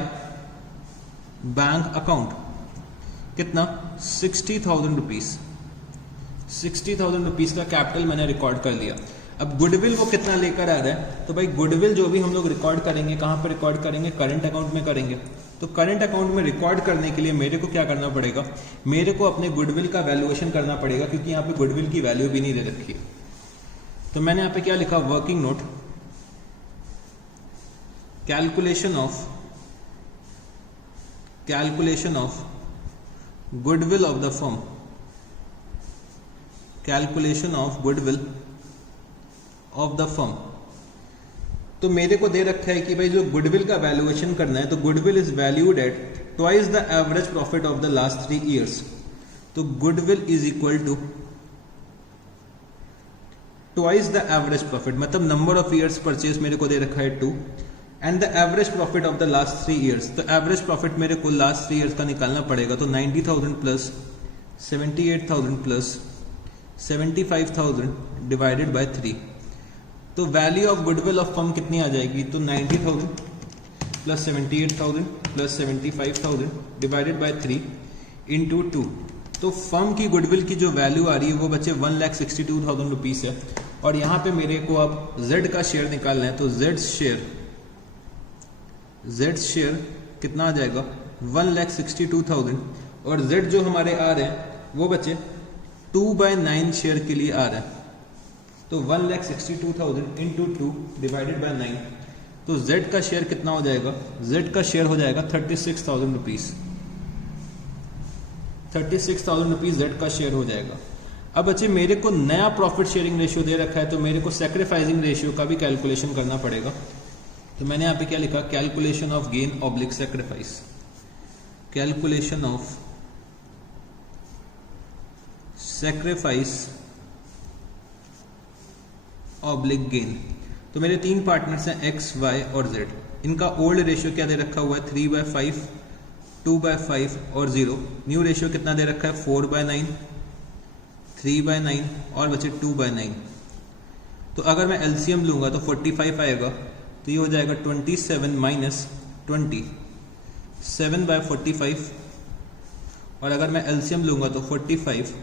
बैंक अकाउंट, कितना 60,000 रुपीज। 60,000 रुपीज का कैपिटल मैंने रिकॉर्ड कर लिया। अब गुडविल वो कितना लेकर आ रहा है, तो भाई गुडविल जो भी हम लोग रिकॉर्ड करेंगे, कहां पर रिकॉर्ड करेंगे, करंट अकाउंट में करेंगे। तो करंट अकाउंट में रिकॉर्ड करने के लिए मेरे को क्या करना पड़ेगा, मेरे को अपने गुडविल का वैल्यूएशन करना पड़ेगा, क्योंकि यहाँ पे गुडविल की वैल्यू भी नहीं दे रखी है। तो मैंने यहाँ पे क्या लिखा, working note, calculation of goodwill of the firm, calculation of goodwill of the firm. तो मेरे को दे रखा है कि भाई जो गुडविल का वैल्यूएशन करना है, तो goodwill is valued at twice the average profit of the last 3 years. तो goodwill is equal to twice the average profit, मतलब नंबर ऑफ ईयर्स परचेज मेरे को दे रखा है 2 and the average profit of the last 3 years. तो average profit मेरे को लास्ट 3 ईयर्स का निकालना पड़ेगा। तो 90,000 प्लस 78,000 प्लस 75,000 डिवाइडेड बाय 3। तो value of goodwill of firm कितनी आ जाएगी? तो 90,000 plus 78,000 plus 75,000 divided by 3 into 2। तो फर्म की गुडविल की जो वैल्यू आ रही है वो बच्चे 1,62,000 रुपीस है। और यहाँ पे मेरे को अब जेड का शेयर निकालना है। तो जेड शेयर कितना आ जाएगा? 1,62,000। और जेड जो हमारे आ रहे हैं वो बच्चे 2/9 शेयर के लिए आ रहा है। तो 1,62,000 इंटू 2 डिवाइडेड बाय 9। तो जेड का शेयर कितना हो जाएगा? जेड का शेयर हो जाएगा 36,000 रुपीज। 36,000 रुपीज जेड का शेयर हो जाएगा। अब बच्चे मेरे को नया प्रॉफिट शेयरिंग रेशियो दे रखा है, तो मेरे को सैक्रिफाइसिंग रेशियो का भी कैलकुलेशन करना पड़ेगा। तो मैंने यहाँ पे क्या लिखा? Calculation of gain oblique sacrifice. Calculation of sacrifice oblique gain. तो मेरे 3 पार्टनर्स हैं एक्स, वाई और जेड। इनका ओल्ड रेशियो क्या दे रखा हुआ है? 3/5, 2/5 और 0। न्यू रेशियो कितना दे रखा है? 4/9, 3/9 और बचे 2/9। तो अगर मैं एलसीएम लूंगा तो 45 आएगा। तो ये हो जाएगा 27 माइनस 20, 7/45। और अगर मैं एलसीएम लूंगा तो 45,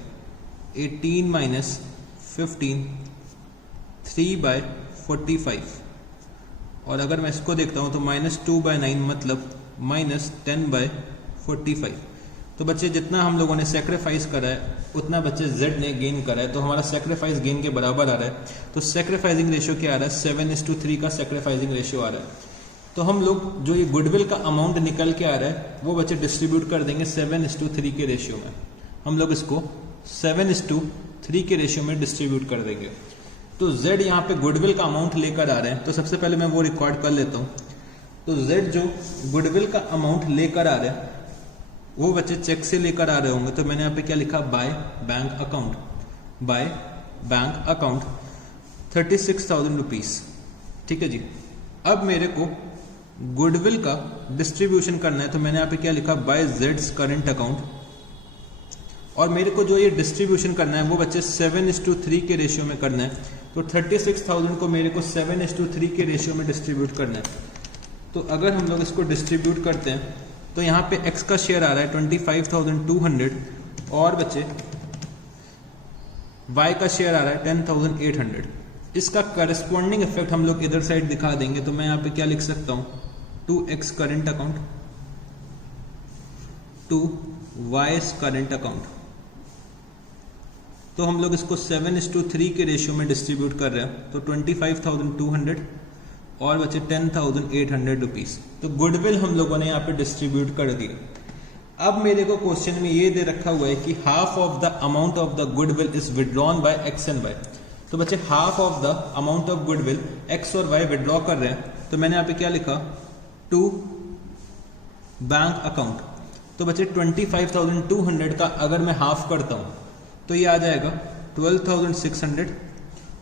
18 माइनस 15, 3/45। और अगर मैं इसको देखता हूं तो -2/9 मतलब -10/45। तो बच्चे जितना हम लोगों ने सेक्रीफाइस करा है उतना बच्चे जेड ने गेन करा है। तो हमारा सेक्रीफाइस गेन के बराबर आ रहा है। तो सेक्रीफाइसिंग रेशियो क्या आ रहा है? 7:3 का सेक्रीफाइसिंग रेशियो आ रहा है। तो हम लोग जो ये गुडविल का अमाउंट निकल के आ रहा है वो बच्चे डिस्ट्रीब्यूट कर देंगे 7:3 के रेशियो में। हम लोग इसको 7:3 के रेशियो में डिस्ट्रीब्यूट कर देंगे। तो Z यहाँ पे गुडविल का अमाउंट लेकर आ रहे हैं। तो सबसे पहले मैं वो रिकॉर्ड कर लेता हूँ। तो Z जो गुडविल का अमाउंट लेकर आ रहे हैं वो बच्चे चेक से लेकर आ रहे होंगे। तो मैंने यहाँ पे क्या लिखा? By bank account. By bank account 36,000 rupees. ठीक है जी। अब मेरे को गुडविल का डिस्ट्रीब्यूशन करना है। तो मैंने यहाँ पे क्या लिखा? बाय जेड्स करंट अकाउंट। और मेरे को जो ये डिस्ट्रीब्यूशन करना है वो बच्चे 7:3 के रेशियो में करना है। तो 36,000 को मेरे को 7:3 के रेशियो में डिस्ट्रीब्यूट करना है। तो अगर हम लोग इसको डिस्ट्रीब्यूट करते हैं तो यहाँ पे x का शेयर आ रहा है 25,200 और बच्चे y का शेयर आ रहा है 10,800। इसका करस्पॉन्डिंग इफेक्ट हम लोग इधर साइड दिखा देंगे। तो मैं यहाँ पे क्या लिख सकता हूँ? 2x current account to y's current account. तो हम लोग इसको 7:3 के रेशियो में डिस्ट्रीब्यूट कर रहे हैं। तो 25,200 और बचे 10,800 रुपीज। तो गुडविल हम लोगों ने यहाँ पे डिस्ट्रीब्यूट कर दिया। अब मेरे को क्वेश्चन में ये दे रखा हुआ है कि half of the amount of the goodwill is withdrawn by X and Y. तो बच्चे half of the amount of goodwill X और वाई विड्रॉ कर रहे हैं। तो मैंने यहाँ पे क्या लिखा? To bank account. तो बच्चे 25,200 का अगर मैं हाफ करता हूं तो ये आ जाएगा 12,600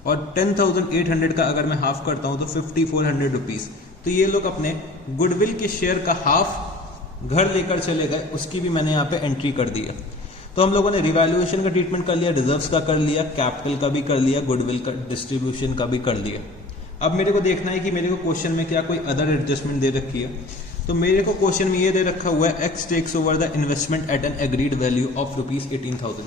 और 10,800 का अगर मैं हाफ करता हूं तो 5,400 रुपीज। तो ये लोग अपने गुडविल के शेयर का हाफ घर लेकर चले गए। उसकी भी मैंने यहाँ पे एंट्री कर दी है। तो हम लोगों ने रिवैल्यूएशन का ट्रीटमेंट कर लिया, रिजर्व्स का कर लिया, कैपिटल का भी कर लिया, गुडविल का डिस्ट्रीब्यूशन का भी कर लिया। अब मेरे को देखना है कि मेरे को क्वेश्चन में क्या कोई अदर एडजस्टमेंट दे रखी है। तो मेरे को क्वेश्चन में ये दे रखा हुआ है X takes over the investment at an agreed value of ₹18,000।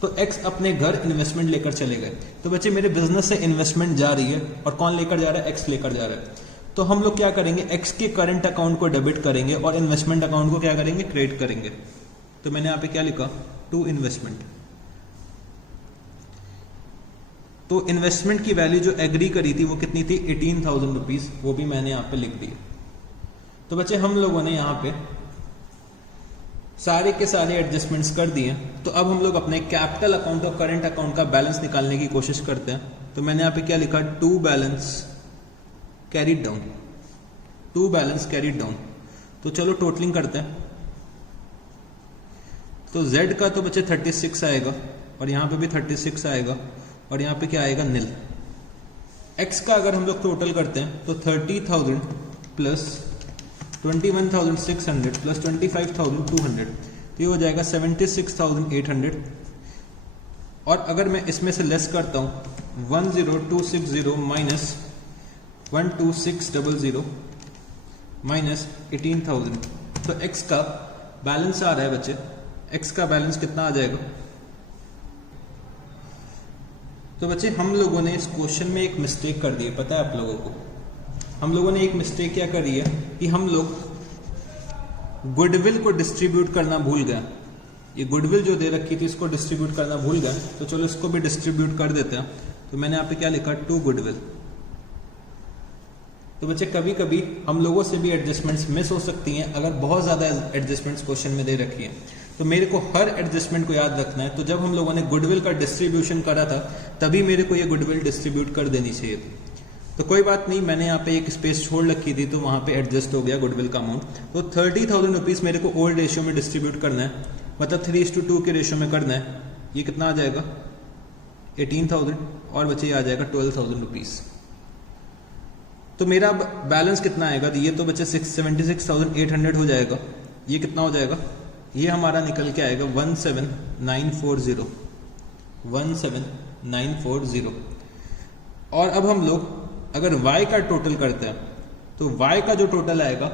तो एक्स अपने घर इन्वेस्टमेंट लेकर चले गए। तो बच्चे मेरे बिजनेस से इन्वेस्टमेंट जा रही है और कौन लेकर जा रहा है? एक्स लेकर जा रहा है। तो हम लोग क्या करेंगे? एक्स के करंट अकाउंट को डेबिट करेंगे और इन्वेस्टमेंट अकाउंट को क्या करेंगे? क्रेडिट करेंगे। तो मैंने यहाँ पे क्या लिखा? To investment. तो इन्वेस्टमेंट की वैल्यू जो एग्री करी थी वो कितनी थी? 18,000 रुपीज। वो भी मैंने यहाँ पे लिख दिया। तो बच्चे हम लोगों ने यहाँ पे सारे के सारे एडजस्टमेंट्स कर दिए। तो अब हम लोग अपने कैपिटल अकाउंट और करंट अकाउंट का बैलेंस निकालने की कोशिश करते हैं। तो मैंने यहाँ पे क्या लिखा? To balance carried down, 2 balance carried down. तो चलो टोटलिंग करते हैं। तो Z का तो बच्चे 36 आएगा और यहाँ पे भी 36 आएगा और यहाँ पे क्या आएगा निल। X का अगर हम लोग टोटल करते हैं तो 30,000 प्लस 21,600 प्लस 25,200, तो ये हो जाएगा 76,800। और अगर मैं इसमें से लेस करता हूँ 10260 माइनस 12600 माइनस 18,000, तो X का बैलेंस आ रहा है बच्चे, X का बैलेंस कितना आ जाएगा। तो बच्चे हम लोगों ने इस क्वेश्चन में एक मिस्टेक कर दी है, पता है आप लोगों को। हम लोगों ने एक मिस्टेक क्या करी है कि हम लोग गुडविल को डिस्ट्रीब्यूट करना भूल गए। ये गुडविल जो दे रखी थी इसको डिस्ट्रीब्यूट करना भूल गए, तो चलो इसको भी डिस्ट्रीब्यूट कर देते हैं। तो मैंने यहाँ पे क्या लिखा, 2 गुडविल। तो बच्चे कभी कभी हम लोगों से भी एडजस्टमेंट्स मिस हो सकती हैं अगर बहुत ज्यादा एडजस्टमेंट्स क्वेश्चन में दे रखी है। तो मेरे को हर एडजस्टमेंट को याद रखना है। तो जब हम लोगों ने गुडविल का डिस्ट्रीब्यूशन करा था तभी मेरे को ये गुडविल डिस्ट्रीब्यूट कर देनी चाहिए थी। तो कोई बात नहीं, मैंने यहाँ पे एक स्पेस छोड़ रखी थी तो वहां पे एडजस्ट हो गया गुडविल का अमाउंट। तो 30,000 रुपीज मेरे को ओल्ड रेशियो में डिस्ट्रीब्यूट करना है, मतलब 3:2 के रेशियो में करना है। ये कितना आ जाएगा 18,000 और बच्चे आ जाएगा 12,000 रुपीज। तो मेरा बैलेंस कितना आएगा, तो ये तो बच्चे 76,800 हो जाएगा। ये कितना हो जाएगा, ये हमारा निकल के आएगा 17,940, 17,940। और अब हम लोग अगर y का टोटल करते हैं तो y का जो टोटल आएगा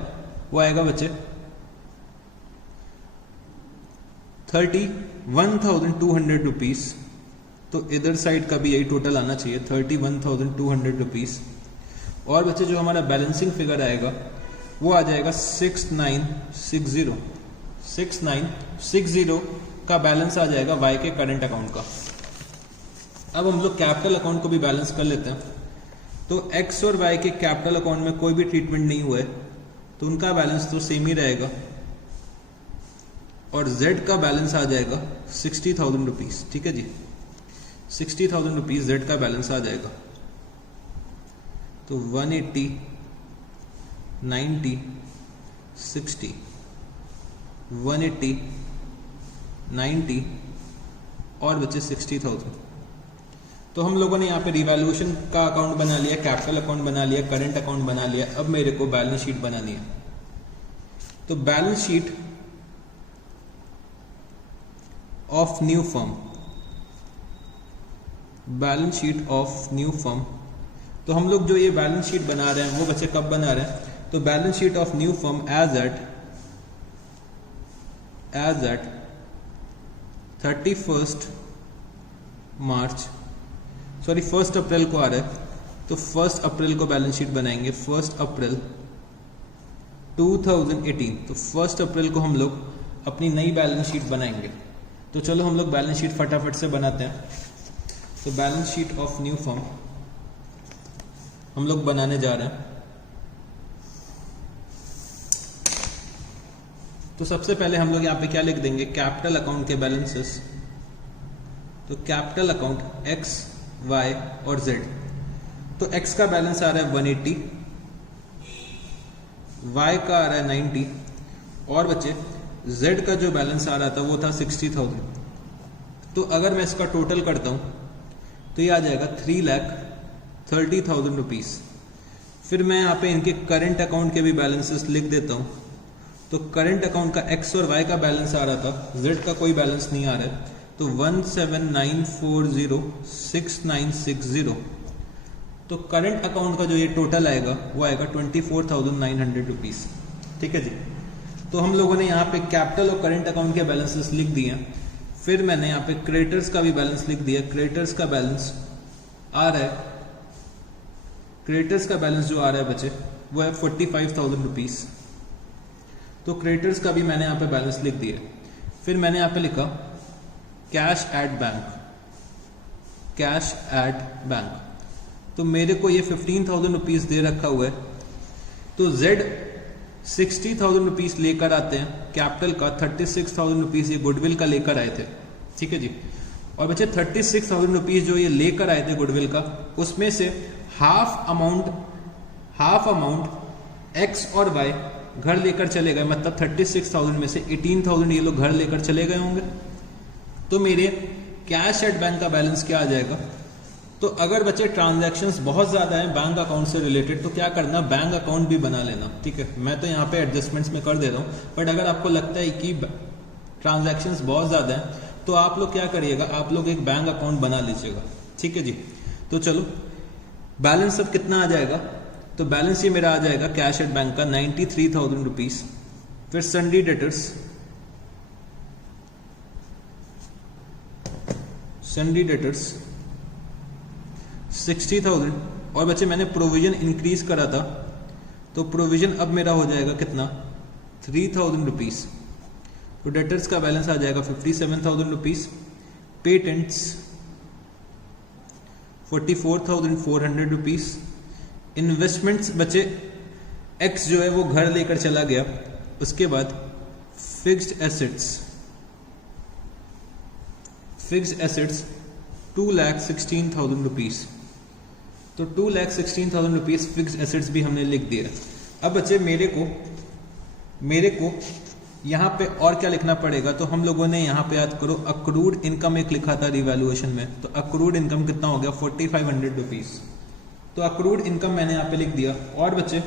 वो आएगा बच्चे 31,200 रुपीज। तो इधर साइड का भी यही टोटल आना चाहिए 31,200 रुपीज। और बच्चे जो हमारा बैलेंसिंग फिगर आएगा वो आ जाएगा 6960, 6960 का बैलेंस आ जाएगा y के करंट अकाउंट का। अब हम लोग कैपिटल अकाउंट को भी बैलेंस कर लेते हैं। तो x और y के कैपिटल अकाउंट में कोई भी ट्रीटमेंट नहीं हुआ है तो उनका बैलेंस तो सेम ही रहेगा। और z का बैलेंस आ जाएगा 60,000 रुपीज, ठीक है जी, 60,000 रुपीज z का बैलेंस आ जाएगा। तो 180, 90, 60, 180, 90 और बचे 60,000। तो हम लोगों ने यहाँ पे रिवैल्यूएशन का अकाउंट बना लिया, कैपिटल अकाउंट बना लिया, करंट अकाउंट बना लिया। अब मेरे को बैलेंस शीट बनानी है। तो balance sheet of new firm, balance sheet of new firm. तो हम लोग जो ये बैलेंस शीट बना रहे हैं वो बच्चे कब बना रहे हैं, तो balance sheet of new firm as at 31st March, sorry 1 April को आ रहा है। तो 1 अप्रैल को बैलेंस शीट बनाएंगे, 1 अप्रैल 2018। तो 1 अप्रैल को हम लोग अपनी नई बैलेंस शीट बनाएंगे। तो चलो हम लोग बैलेंस शीट फटाफट से बनाते हैं। तो balance sheet of new firm हम लोग बनाने जा रहे हैं। तो सबसे पहले हम लोग यहाँ पे क्या लिख देंगे, कैपिटल अकाउंट के बैलेंसेस। तो कैपिटल अकाउंट एक्स, वाई और जेड। तो एक्स का बैलेंस आ रहा है 180, वाई का आ रहा है 90 और बच्चे जेड का जो बैलेंस आ रहा था वो था 60,000। तो अगर मैं इसका टोटल करता हूं तो ये आ जाएगा 3,30,000 रुपीज। फिर मैं यहाँ पे इनके करंट अकाउंट के भी बैलेंसेस लिख देता हूं। तो करंट अकाउंट का एक्स और वाई का बैलेंस आ रहा था, जेड का कोई बैलेंस नहीं आ रहा है। तो 17,940,6960। तो करंट अकाउंट का जो ये टोटल आएगा वो आएगा 24,900 रुपीज, ठीक है जी। तो हम लोगों ने यहाँ पे कैपिटल और करंट अकाउंट के बैलेंसेस लिख दिए। फिर मैंने यहाँ पे क्रेडिटर्स का भी बैलेंस लिख दिया। क्रेडिटर्स का बैलेंस आ रहा है, क्रेडिटर्स का बैलेंस जो आ रहा है बच्चे वो है 45,000 रुपीज। तो क्रेडिटर्स का भी मैंने यहाँ पे बैलेंस लिख दिया। फिर मैंने यहाँ पे लिखा cash at bank, cash at bank. तो मेरे को ये 15,000 रुपीज दे रखा हुआ है। तो जेड 60,000 रुपीज लेकर आते हैं, कैपिटल का 36,000 रुपीज ये गुडविल का लेकर आए थे, ठीक है जी। और बच्चे 36,000 रुपीज जो ये लेकर आए थे गुडविल का, उसमें से हाफ हाफ अमाउंट एक्स और वाई घर लेकर चले गए, मतलब 36,000 में से 18,000 ये लोग घर लेकर चले गए होंगे। तो मेरे कैश एट बैंक का बैलेंस क्या आ जाएगा? तो अगर बच्चे ट्रांजैक्शंस बहुत ज़्यादा हैं बैंक अकाउंट से रिलेटेड, तो क्या करना, बैंक अकाउंट भी बना लेना, ठीक है। मैं तो यहाँ पे एडजस्टमेंट्स में कर दे रहा हूँ, बट अगर आपको लगता है कि ट्रांजैक्शंस बहुत ज़्यादा हैं तो आप लोग क्या करिएगा, आप लोग एक बैंक अकाउंट बना लीजिएगा, ठीक है जी। तो चलो बैलेंस अब कितना आ जाएगा, तो बैलेंस ये मेरा आ जाएगा कैश एट बैंक का 93,000 रुपीज़। फिर सन्डी डेटर्स, सन्डी डेटर्स 60,000। और बच्चे मैंने प्रोविजन इंक्रीज करा था, तो प्रोविजन अब मेरा हो जाएगा कितना, 3,000 रुपीज़। तो डेटर्स का बैलेंस आ जाएगा 57,000 रुपीज़। Patents 44,400 rupees. इन्वेस्टमेंट्स बचे एक्स जो है वो घर लेकर चला गया। उसके बाद fixed assets, fixed assets 2,16,000 rupees. तो 2,16,000 रुपीज़ फिक्स्ड एसेट्स भी हमने लिख दिया। अब बच्चे मेरे को यहाँ पे और क्या लिखना पड़ेगा, तो हम लोगों ने यहाँ पे याद करो अक्रूड इनकम एक लिखा था रिवैल्यूएशन में, तो अक्रूड इनकम कितना हो गया 4,500 रुपीज़। तो अक्रूड इनकम मैंने यहाँ पे लिख दिया। और बच्चे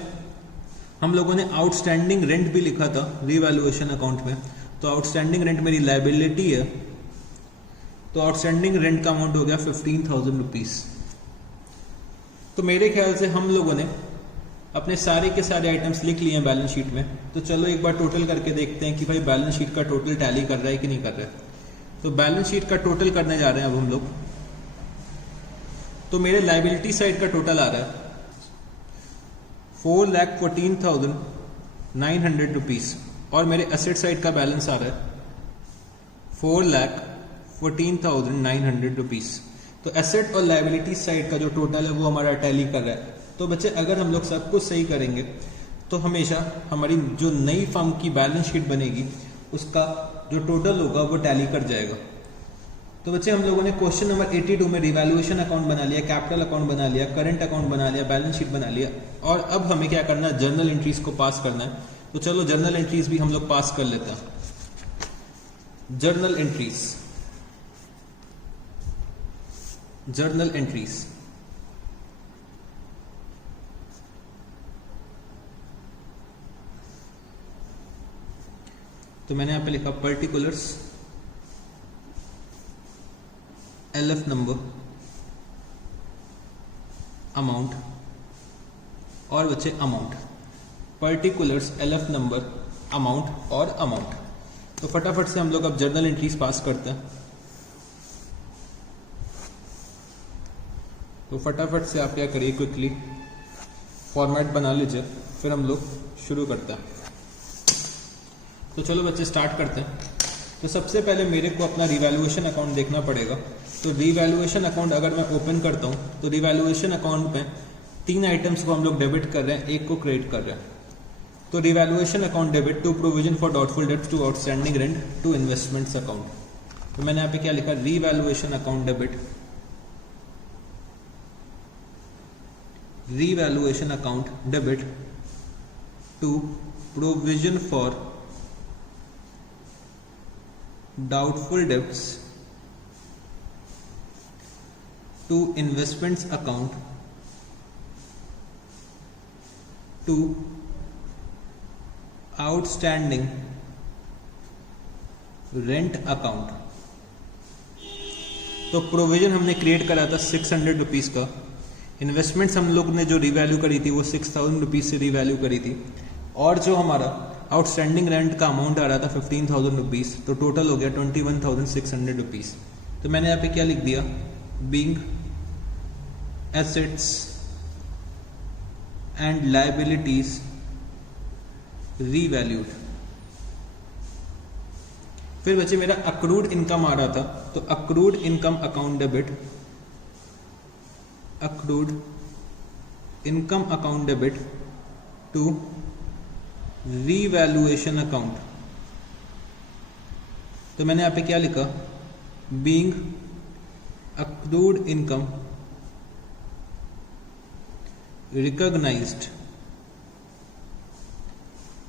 हम लोगों ने आउटस्टैंडिंग रेंट भी लिखा था रिवैल्यूएशन अकाउंट में, तो आउटस्टैंडिंग रेंट मेरी लाइबिलिटी है, तो आउटस्टैंडिंग रेंट का अमाउंट हो गया 15,000 रुपीज़। तो मेरे ख्याल से हम लोगों ने अपने सारे के सारे आइटम्स लिख लिए हैं बैलेंस शीट में। तो चलो एक बार टोटल करके देखते हैं कि भाई बैलेंस शीट का टोटल टैली कर रहा है कि नहीं कर रहा है। तो बैलेंस शीट का टोटल करने जा रहे हैं अब हम लोग। तो मेरे लाइबिलिटी साइड का टोटल आ रहा है 4,14,900 रुपीज़, और मेरे एसेट साइड का बैलेंस आ रहा है 4,14,900 रुपीज़। तो एसेट और लाइबिलिटी साइड का जो टोटल है वो हमारा टैली कर रहा है। तो बच्चे अगर हम लोग सब कुछ सही करेंगे तो हमेशा हमारी जो नई फर्म की बैलेंस शीट बनेगी उसका जो टोटल होगा वो टैली कर जाएगा। तो बच्चे हम लोगों ने क्वेश्चन नंबर 82 में रिवैल्यूएशन अकाउंट बना लिया, कैपिटल अकाउंट बना लिया, करंट अकाउंट बना लिया, बैलेंस शीट बना लिया, और अब हमें क्या करना है, जर्नल एंट्रीज को पास करना है। तो चलो जर्नल एंट्रीज भी हम लोग पास कर लेते हैं। जर्नल एंट्रीज, जर्नल एंट्रीज तो मैंने यहां पे लिखा पर्टिकुलर्स, एलएफ नंबर, अमाउंट, और बच्चे amount, particulars, LF number, amount और अमाउंट। तो फटाफट से हम लोग अब जर्नल एंट्रीज पास करते हैं। तो फटाफट से आप क्या करिए, क्विकली फॉर्मेट बना लीजिए, फिर हम लोग शुरू करते हैं। तो चलो बच्चे स्टार्ट करते हैं। तो सबसे पहले मेरे को अपना रिवैल्यूएशन अकाउंट देखना पड़ेगा। तो रिवैल्यूएशन अकाउंट अगर मैं ओपन करता हूँ तो रिवैल्यूएशन अकाउंट में 3 आइटम्स को हम लोग डेबिट कर रहे हैं, एक को क्रेडिट कर रहे हैं। तो revaluation account debit to provision for doubtful debts to outstanding rent to investments account. तो मैंने यहाँ पे क्या लिखा, revaluation account debit, revaluation account debit to provision for doubtful debts to investments account to outstanding rent account. तो provision हमने create करा था 600 रुपीज़ का, इन्वेस्टमेंट्स हम लोग ने जो रिवैल्यू करी थी वो 6,000 रुपीज़ से रिवैल्यू करी थी, और जो हमारा आउटस्टैंडिंग रेंट का अमाउंट आ रहा था 15,000 रुपीज़, तो टोटल हो गया 21,600 रुपीज़। तो मैंने यहाँ पे क्या लिख दिया, being assets and liabilities revalued. फिर बच्चे मेरा अक्रूड इनकम आ रहा था, तो accrued income account debit, accrued income account debit to revaluation account. तो मैंने यहाँ पे क्या लिखा, बीइंग अक्रूड इनकम रिकॉग्नाइज्ड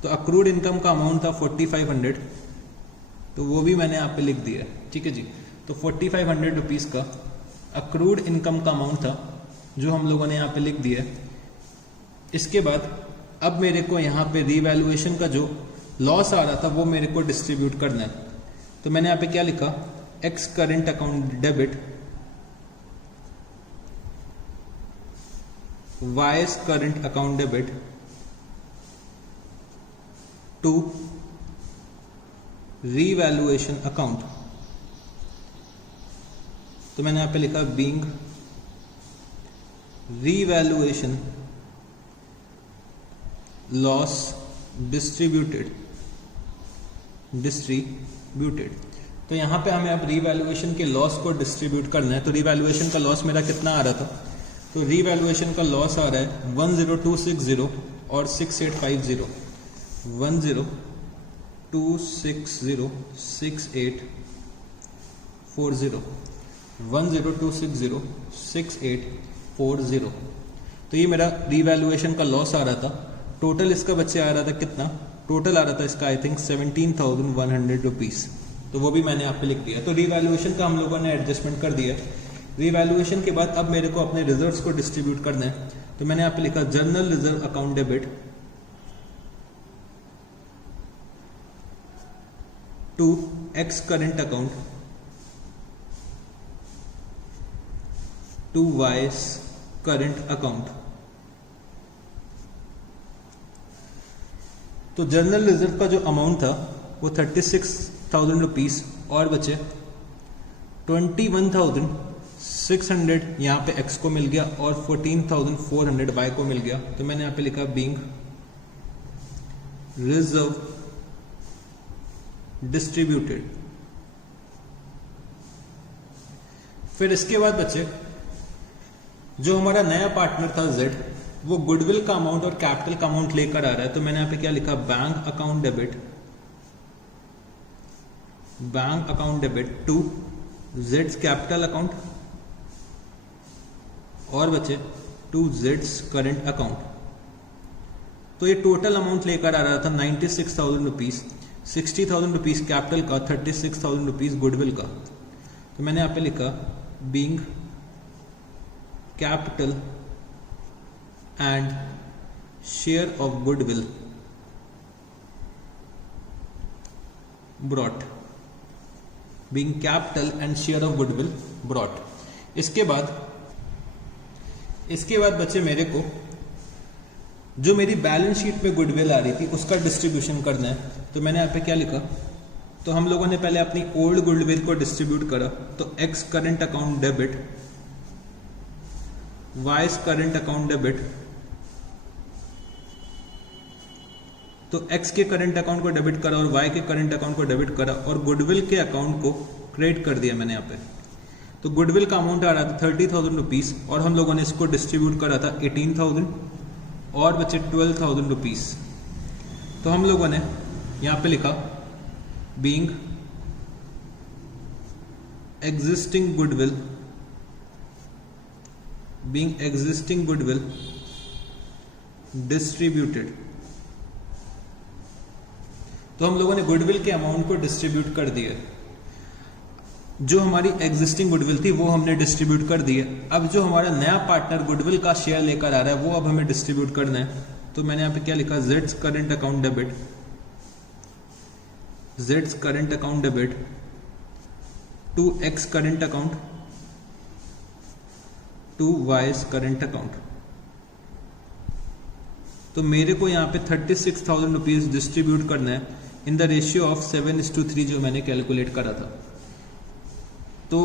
तो अक्रूड इनकम का अमाउंट था 4500, तो वो भी मैंने यहाँ पे लिख दिया है, ठीक है जी। तो 4500 रुपीज़ का अक्रूड इनकम का अमाउंट था जो हम लोगों ने यहाँ पे लिख दिया है। इसके बाद अब मेरे को यहाँ पे रीवैल्यूएशन का जो लॉस आ रहा था वो मेरे को डिस्ट्रीब्यूट करना है। तो मैंने यहाँ पे क्या लिखा, X current account debit Y's current account debit to revaluation account. तो मैंने यहां पे लिखा बीइंग रीवैल्यूएशन लॉस डिस्ट्रीब्यूटेड। तो यहां पे हमें अब रीवैल्यूएशन के लॉस को डिस्ट्रीब्यूट करना है। तो रीवैल्यूएशन का लॉस मेरा कितना आ रहा था, तो रीवैल्यूएशन का लॉस आ रहा है 10260 और 6850, 10260 6840, 10260 6840। तो ये मेरा रीवैल्यूएशन का लॉस आ रहा था। टोटल इसका बच्चे आ रहा था कितना, टोटल आ रहा था इसका आई थिंक 17,100 रुपीज़। तो वो भी मैंने यहाँ पे लिख दिया। तो रीवैल्यूएशन का हम लोगों ने एडजस्टमेंट कर दिया। रीवैल्यूएशन के बाद अब मेरे को अपने रिजर्व्स को डिस्ट्रीब्यूट करना है। तो मैंने यहाँ पे लिखा general reserve account debit to X current account to Y's current account. तो जर्नल रिजर्व का जो अमाउंट था वो 36,000 रुपीज़ और बचे 21,600 यहाँ पे एक्स को मिल गया और 14,400 वाई को मिल गया। तो मैंने यहाँ पे लिखा बीइंग रिजर्व डिस्ट्रीब्यूटेड। फिर इसके बाद बचे जो हमारा नया पार्टनर था जेड, वो गुडविल का अमाउंट और कैपिटल का अमाउंट लेकर आ रहा है। तो मैंने यहाँ पे क्या लिखा, बैंक अकाउंट डेबिट टू जेड्स कैपिटल अकाउंट और बचे टू जेड्स करंट अकाउंट। तो ये टोटल अमाउंट लेकर आ रहा था 96,000 रुपीज़, 60,000 रुपीज़ कैपिटल का, 36,000 रुपीज़ गुडविल का। तो मैंने यहाँ पे लिखा being capital and share of goodwill brought, being capital and share of goodwill brought. इसके बाद बचे मेरे को जो मेरी बैलेंस शीट में गुडविल आ रही थी उसका डिस्ट्रीब्यूशन करना है। तो मैंने यहाँ पे क्या लिखा, तो हम लोगों ने पहले अपनी ओल्ड गुडविल को डिस्ट्रीब्यूट करा। तो x current account debit vice current account debit, तो एक्स के करंट अकाउंट को डेबिट करा और वाई के करंट अकाउंट को डेबिट करा और गुडविल के अकाउंट को क्रेडिट कर दिया मैंने यहाँ पे। तो गुडविल का अमाउंट आ रहा था 30,000 रुपीज़ और हम लोगों ने इसको डिस्ट्रीब्यूट करा था 18,000 और बचे 12,000 रुपीज़। तो हम लोगों ने यहाँ पे लिखा बीइंग एग्जिस्टिंग गुडविल डिस्ट्रीब्यूटेड। तो हम लोगों ने गुडविल के अमाउंट को डिस्ट्रीब्यूट कर दिया। जो हमारी एग्जिस्टिंग गुडविल थी वो हमने डिस्ट्रीब्यूट कर दी है। अब जो हमारा नया पार्टनर गुडविल का शेयर लेकर आ रहा है वो अब हमें डिस्ट्रीब्यूट करना है। तो मैंने यहाँ पे क्या लिखा, जेड्स current account debit to X current account to Y's current account. तो मेरे को यहाँ पे 36,000 रुपीज डिस्ट्रीब्यूट करना है इन द रेशियो ऑफ 7:3 जो मैंने कैलकुलेट करा था। तो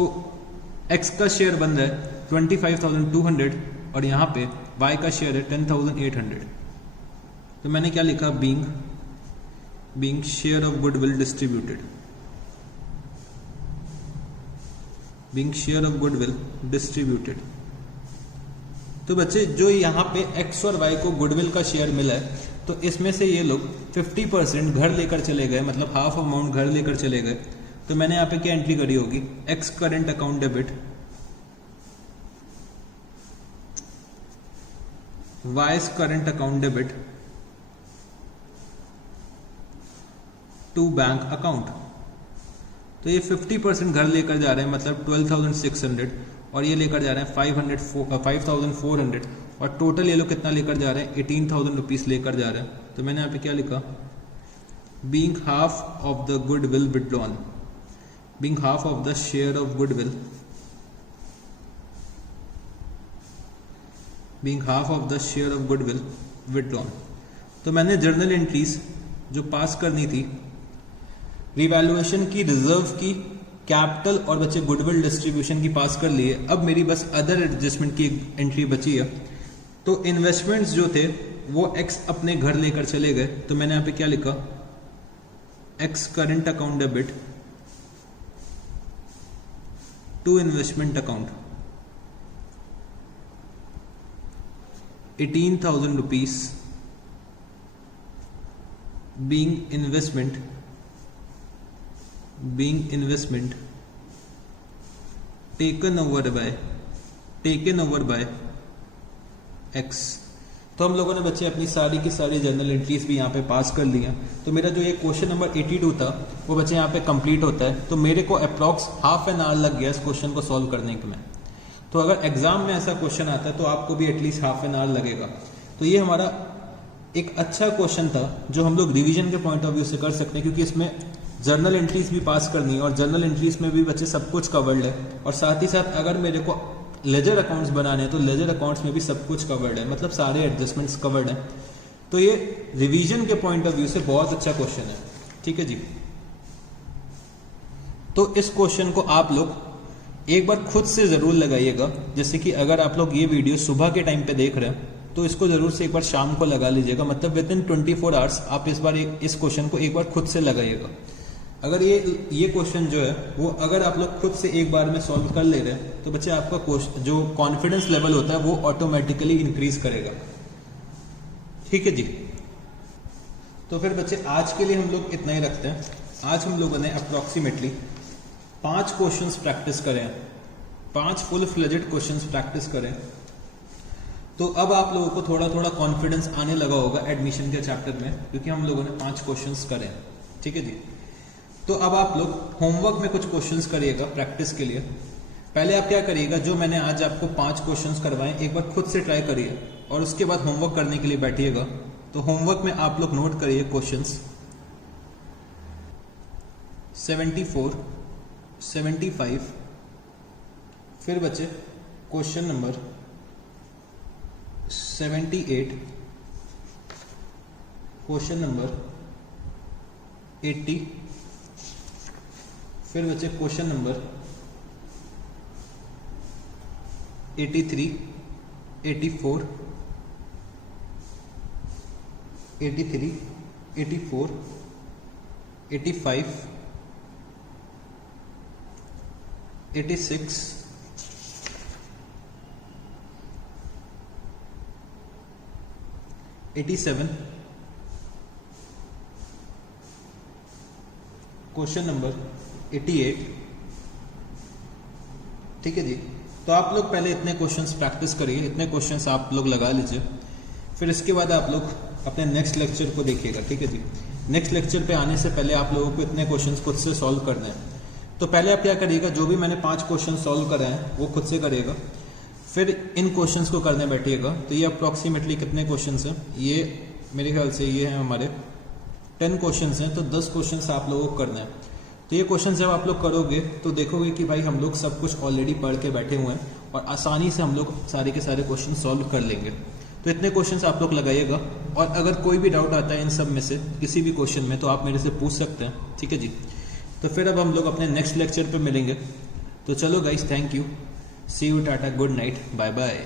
x का शेयर बन रहा है 25,200 और यहाँ पे y का शेयर है 10,800। तो मैंने क्या लिखा, being share of goodwill distributed. तो बच्चे जो यहाँ पे x और y को गुडविल का शेयर मिला है तो इसमें से ये लोग 50% घर लेकर चले गए, मतलब हाफ अमाउंट घर लेकर चले गए। तो मैंने यहाँ पे क्या एंट्री करी होगी, X current account debit Y's current account debit to bank account. तो ये 50% घर लेकर जा रहे हैं, मतलब 12,600, और ये लेकर जा रहे हैं 5,400, और टोटल ये लोग कितना लेकर जा रहे हैं 18,000 रुपीज़ लेकर जा रहे हैं। तो मैंने यहाँ पे क्या लिखा, being half of the goodwill withdrawn, being half of the share of goodwill, being half of the share of goodwill withdrawn. तो मैंने जर्नल एंट्रीज जो पास करनी थी, रिवैल्यूएशन की, रिजर्व की, कैपिटल और बच्चे गुडविल डिस्ट्रीब्यूशन की पास कर ली है। अब मेरी बस अदर एडजस्टमेंट की एंट्री बची है। तो इन्वेस्टमेंट्स जो थे वो एक्स अपने घर लेकर चले गए, तो मैंने यहाँ पे क्या लिखा, X current account debit to investment account 18,000 rupees being investment taken over by X। तो हम लोगों ने बच्चे अपनी सारी की सारी जर्नल एंट्रीज भी यहाँ पे पास कर ली हैं। तो मेरा जो ये क्वेश्चन नंबर 82 था वो बच्चे यहाँ पे कंप्लीट होता है। तो मेरे को अप्रॉक्स हाफ एन आवर लग गया इस क्वेश्चन को सॉल्व करने के में। तो अगर एग्जाम में ऐसा क्वेश्चन आता है तो आपको भी एटलीस्ट हाफ एन आवर लगेगा। तो ये हमारा एक अच्छा क्वेश्चन था जो हम लोग रिवीजन के पॉइंट ऑफ व्यू से कर सकते हैं, क्योंकि इसमें जर्नल एंट्रीज भी पास करनी है और जर्नल एंट्रीज में भी बच्चे सब कुछ कवर्ड है, और साथ ही साथ अगर मेरे को लेजर अकाउंट्स बनाने हैं तो लेजर अकाउंट्स में भी सब कुछ कवर्ड है, मतलब सारे एडजस्टमेंट्स कवर्ड हैं। तो ये रिवीजन के पॉइंट ऑफ व्यू से बहुत अच्छा क्वेश्चन है। ठीक है जी। तो इस क्वेश्चन को आप लोग एक बार खुद से जरूर लगाइएगा। जैसे कि अगर आप लोग ये वीडियो सुबह के टाइम पे देख रहे हैं तो इसको जरूर से एक बार शाम को लगा लीजिएगा, मतलब विद इन 24 आवर्स आप इस क्वेश्चन को एक बार खुद से लगाइएगा। अगर ये क्वेश्चन जो है वो अगर आप लोग खुद से एक बार में सॉल्व कर ले रहे हैं तो बच्चे आपका जो कॉन्फिडेंस लेवल होता है वो ऑटोमेटिकली इंक्रीज करेगा। ठीक है जी। तो फिर बच्चे आज के लिए हम लोग इतना ही रखते हैं। आज हम लोगों ने अप्रोक्सीमेटली 5 क्वेश्चंस प्रैक्टिस करें, 5 फुल फ्लेजेड क्वेश्चंस प्रैक्टिस करें। तो अब आप लोगों को थोड़ा थोड़ा कॉन्फिडेंस आने लगा होगा एडमिशन के चैप्टर में, क्योंकि हम लोगों ने 5 क्वेश्चंस करे। ठीक है जी। तो अब आप लोग होमवर्क में कुछ क्वेश्चंस करिएगा प्रैक्टिस के लिए। पहले आप क्या करिएगा, जो मैंने आज आपको 5 क्वेश्चंस करवाए एक बार खुद से ट्राई करिए और उसके बाद होमवर्क करने के लिए बैठिएगा। तो होमवर्क में आप लोग नोट करिए क्वेश्चंस 74, 75, फिर बच्चे क्वेश्चन नंबर 78, क्वेश्चन नंबर 80, फिर बच्चे क्वेश्चन नंबर 83, 84, 83, 84, 85, 86, 87, क्वेश्चन नंबर 88। ठीक है जी। तो आप लोग पहले इतने क्वेश्चंस प्रैक्टिस करिए, इतने क्वेश्चंस आप लोग लगा लीजिए, फिर इसके बाद आप लोग अपने नेक्स्ट लेक्चर को देखिएगा। ठीक है जी। नेक्स्ट लेक्चर पे आने से पहले आप लोगों को इतने क्वेश्चंस खुद से सॉल्व करने हैं। तो पहले आप क्या करिएगा, जो भी मैंने 5 क्वेश्चन सॉल्व करे हैं वो खुद से करिएगा, फिर इन क्वेश्चंस को करने बैठिएगा। तो ये अप्रॉक्सीमेटली कितने क्वेश्चंस हैं, ये मेरे ख्याल से ये हैं हमारे 10 क्वेश्चंस हैं। तो 10 क्वेश्चंस आप लोगों को करना है। तो ये क्वेश्चन जब आप लोग करोगे तो देखोगे कि भाई हम लोग सब कुछ ऑलरेडी पढ़ के बैठे हुए हैं और आसानी से हम लोग सारे के सारे क्वेश्चन सॉल्व कर लेंगे। तो इतने क्वेश्चंस आप लोग लगाइएगा, और अगर कोई भी डाउट आता है इन सब में से किसी भी क्वेश्चन में तो आप मेरे से पूछ सकते हैं। ठीक है जी। तो फिर अब हम लोग अपने नेक्स्ट लेक्चर पे मिलेंगे। तो चलो guys, thank you, see you, tata, good night, bye bye.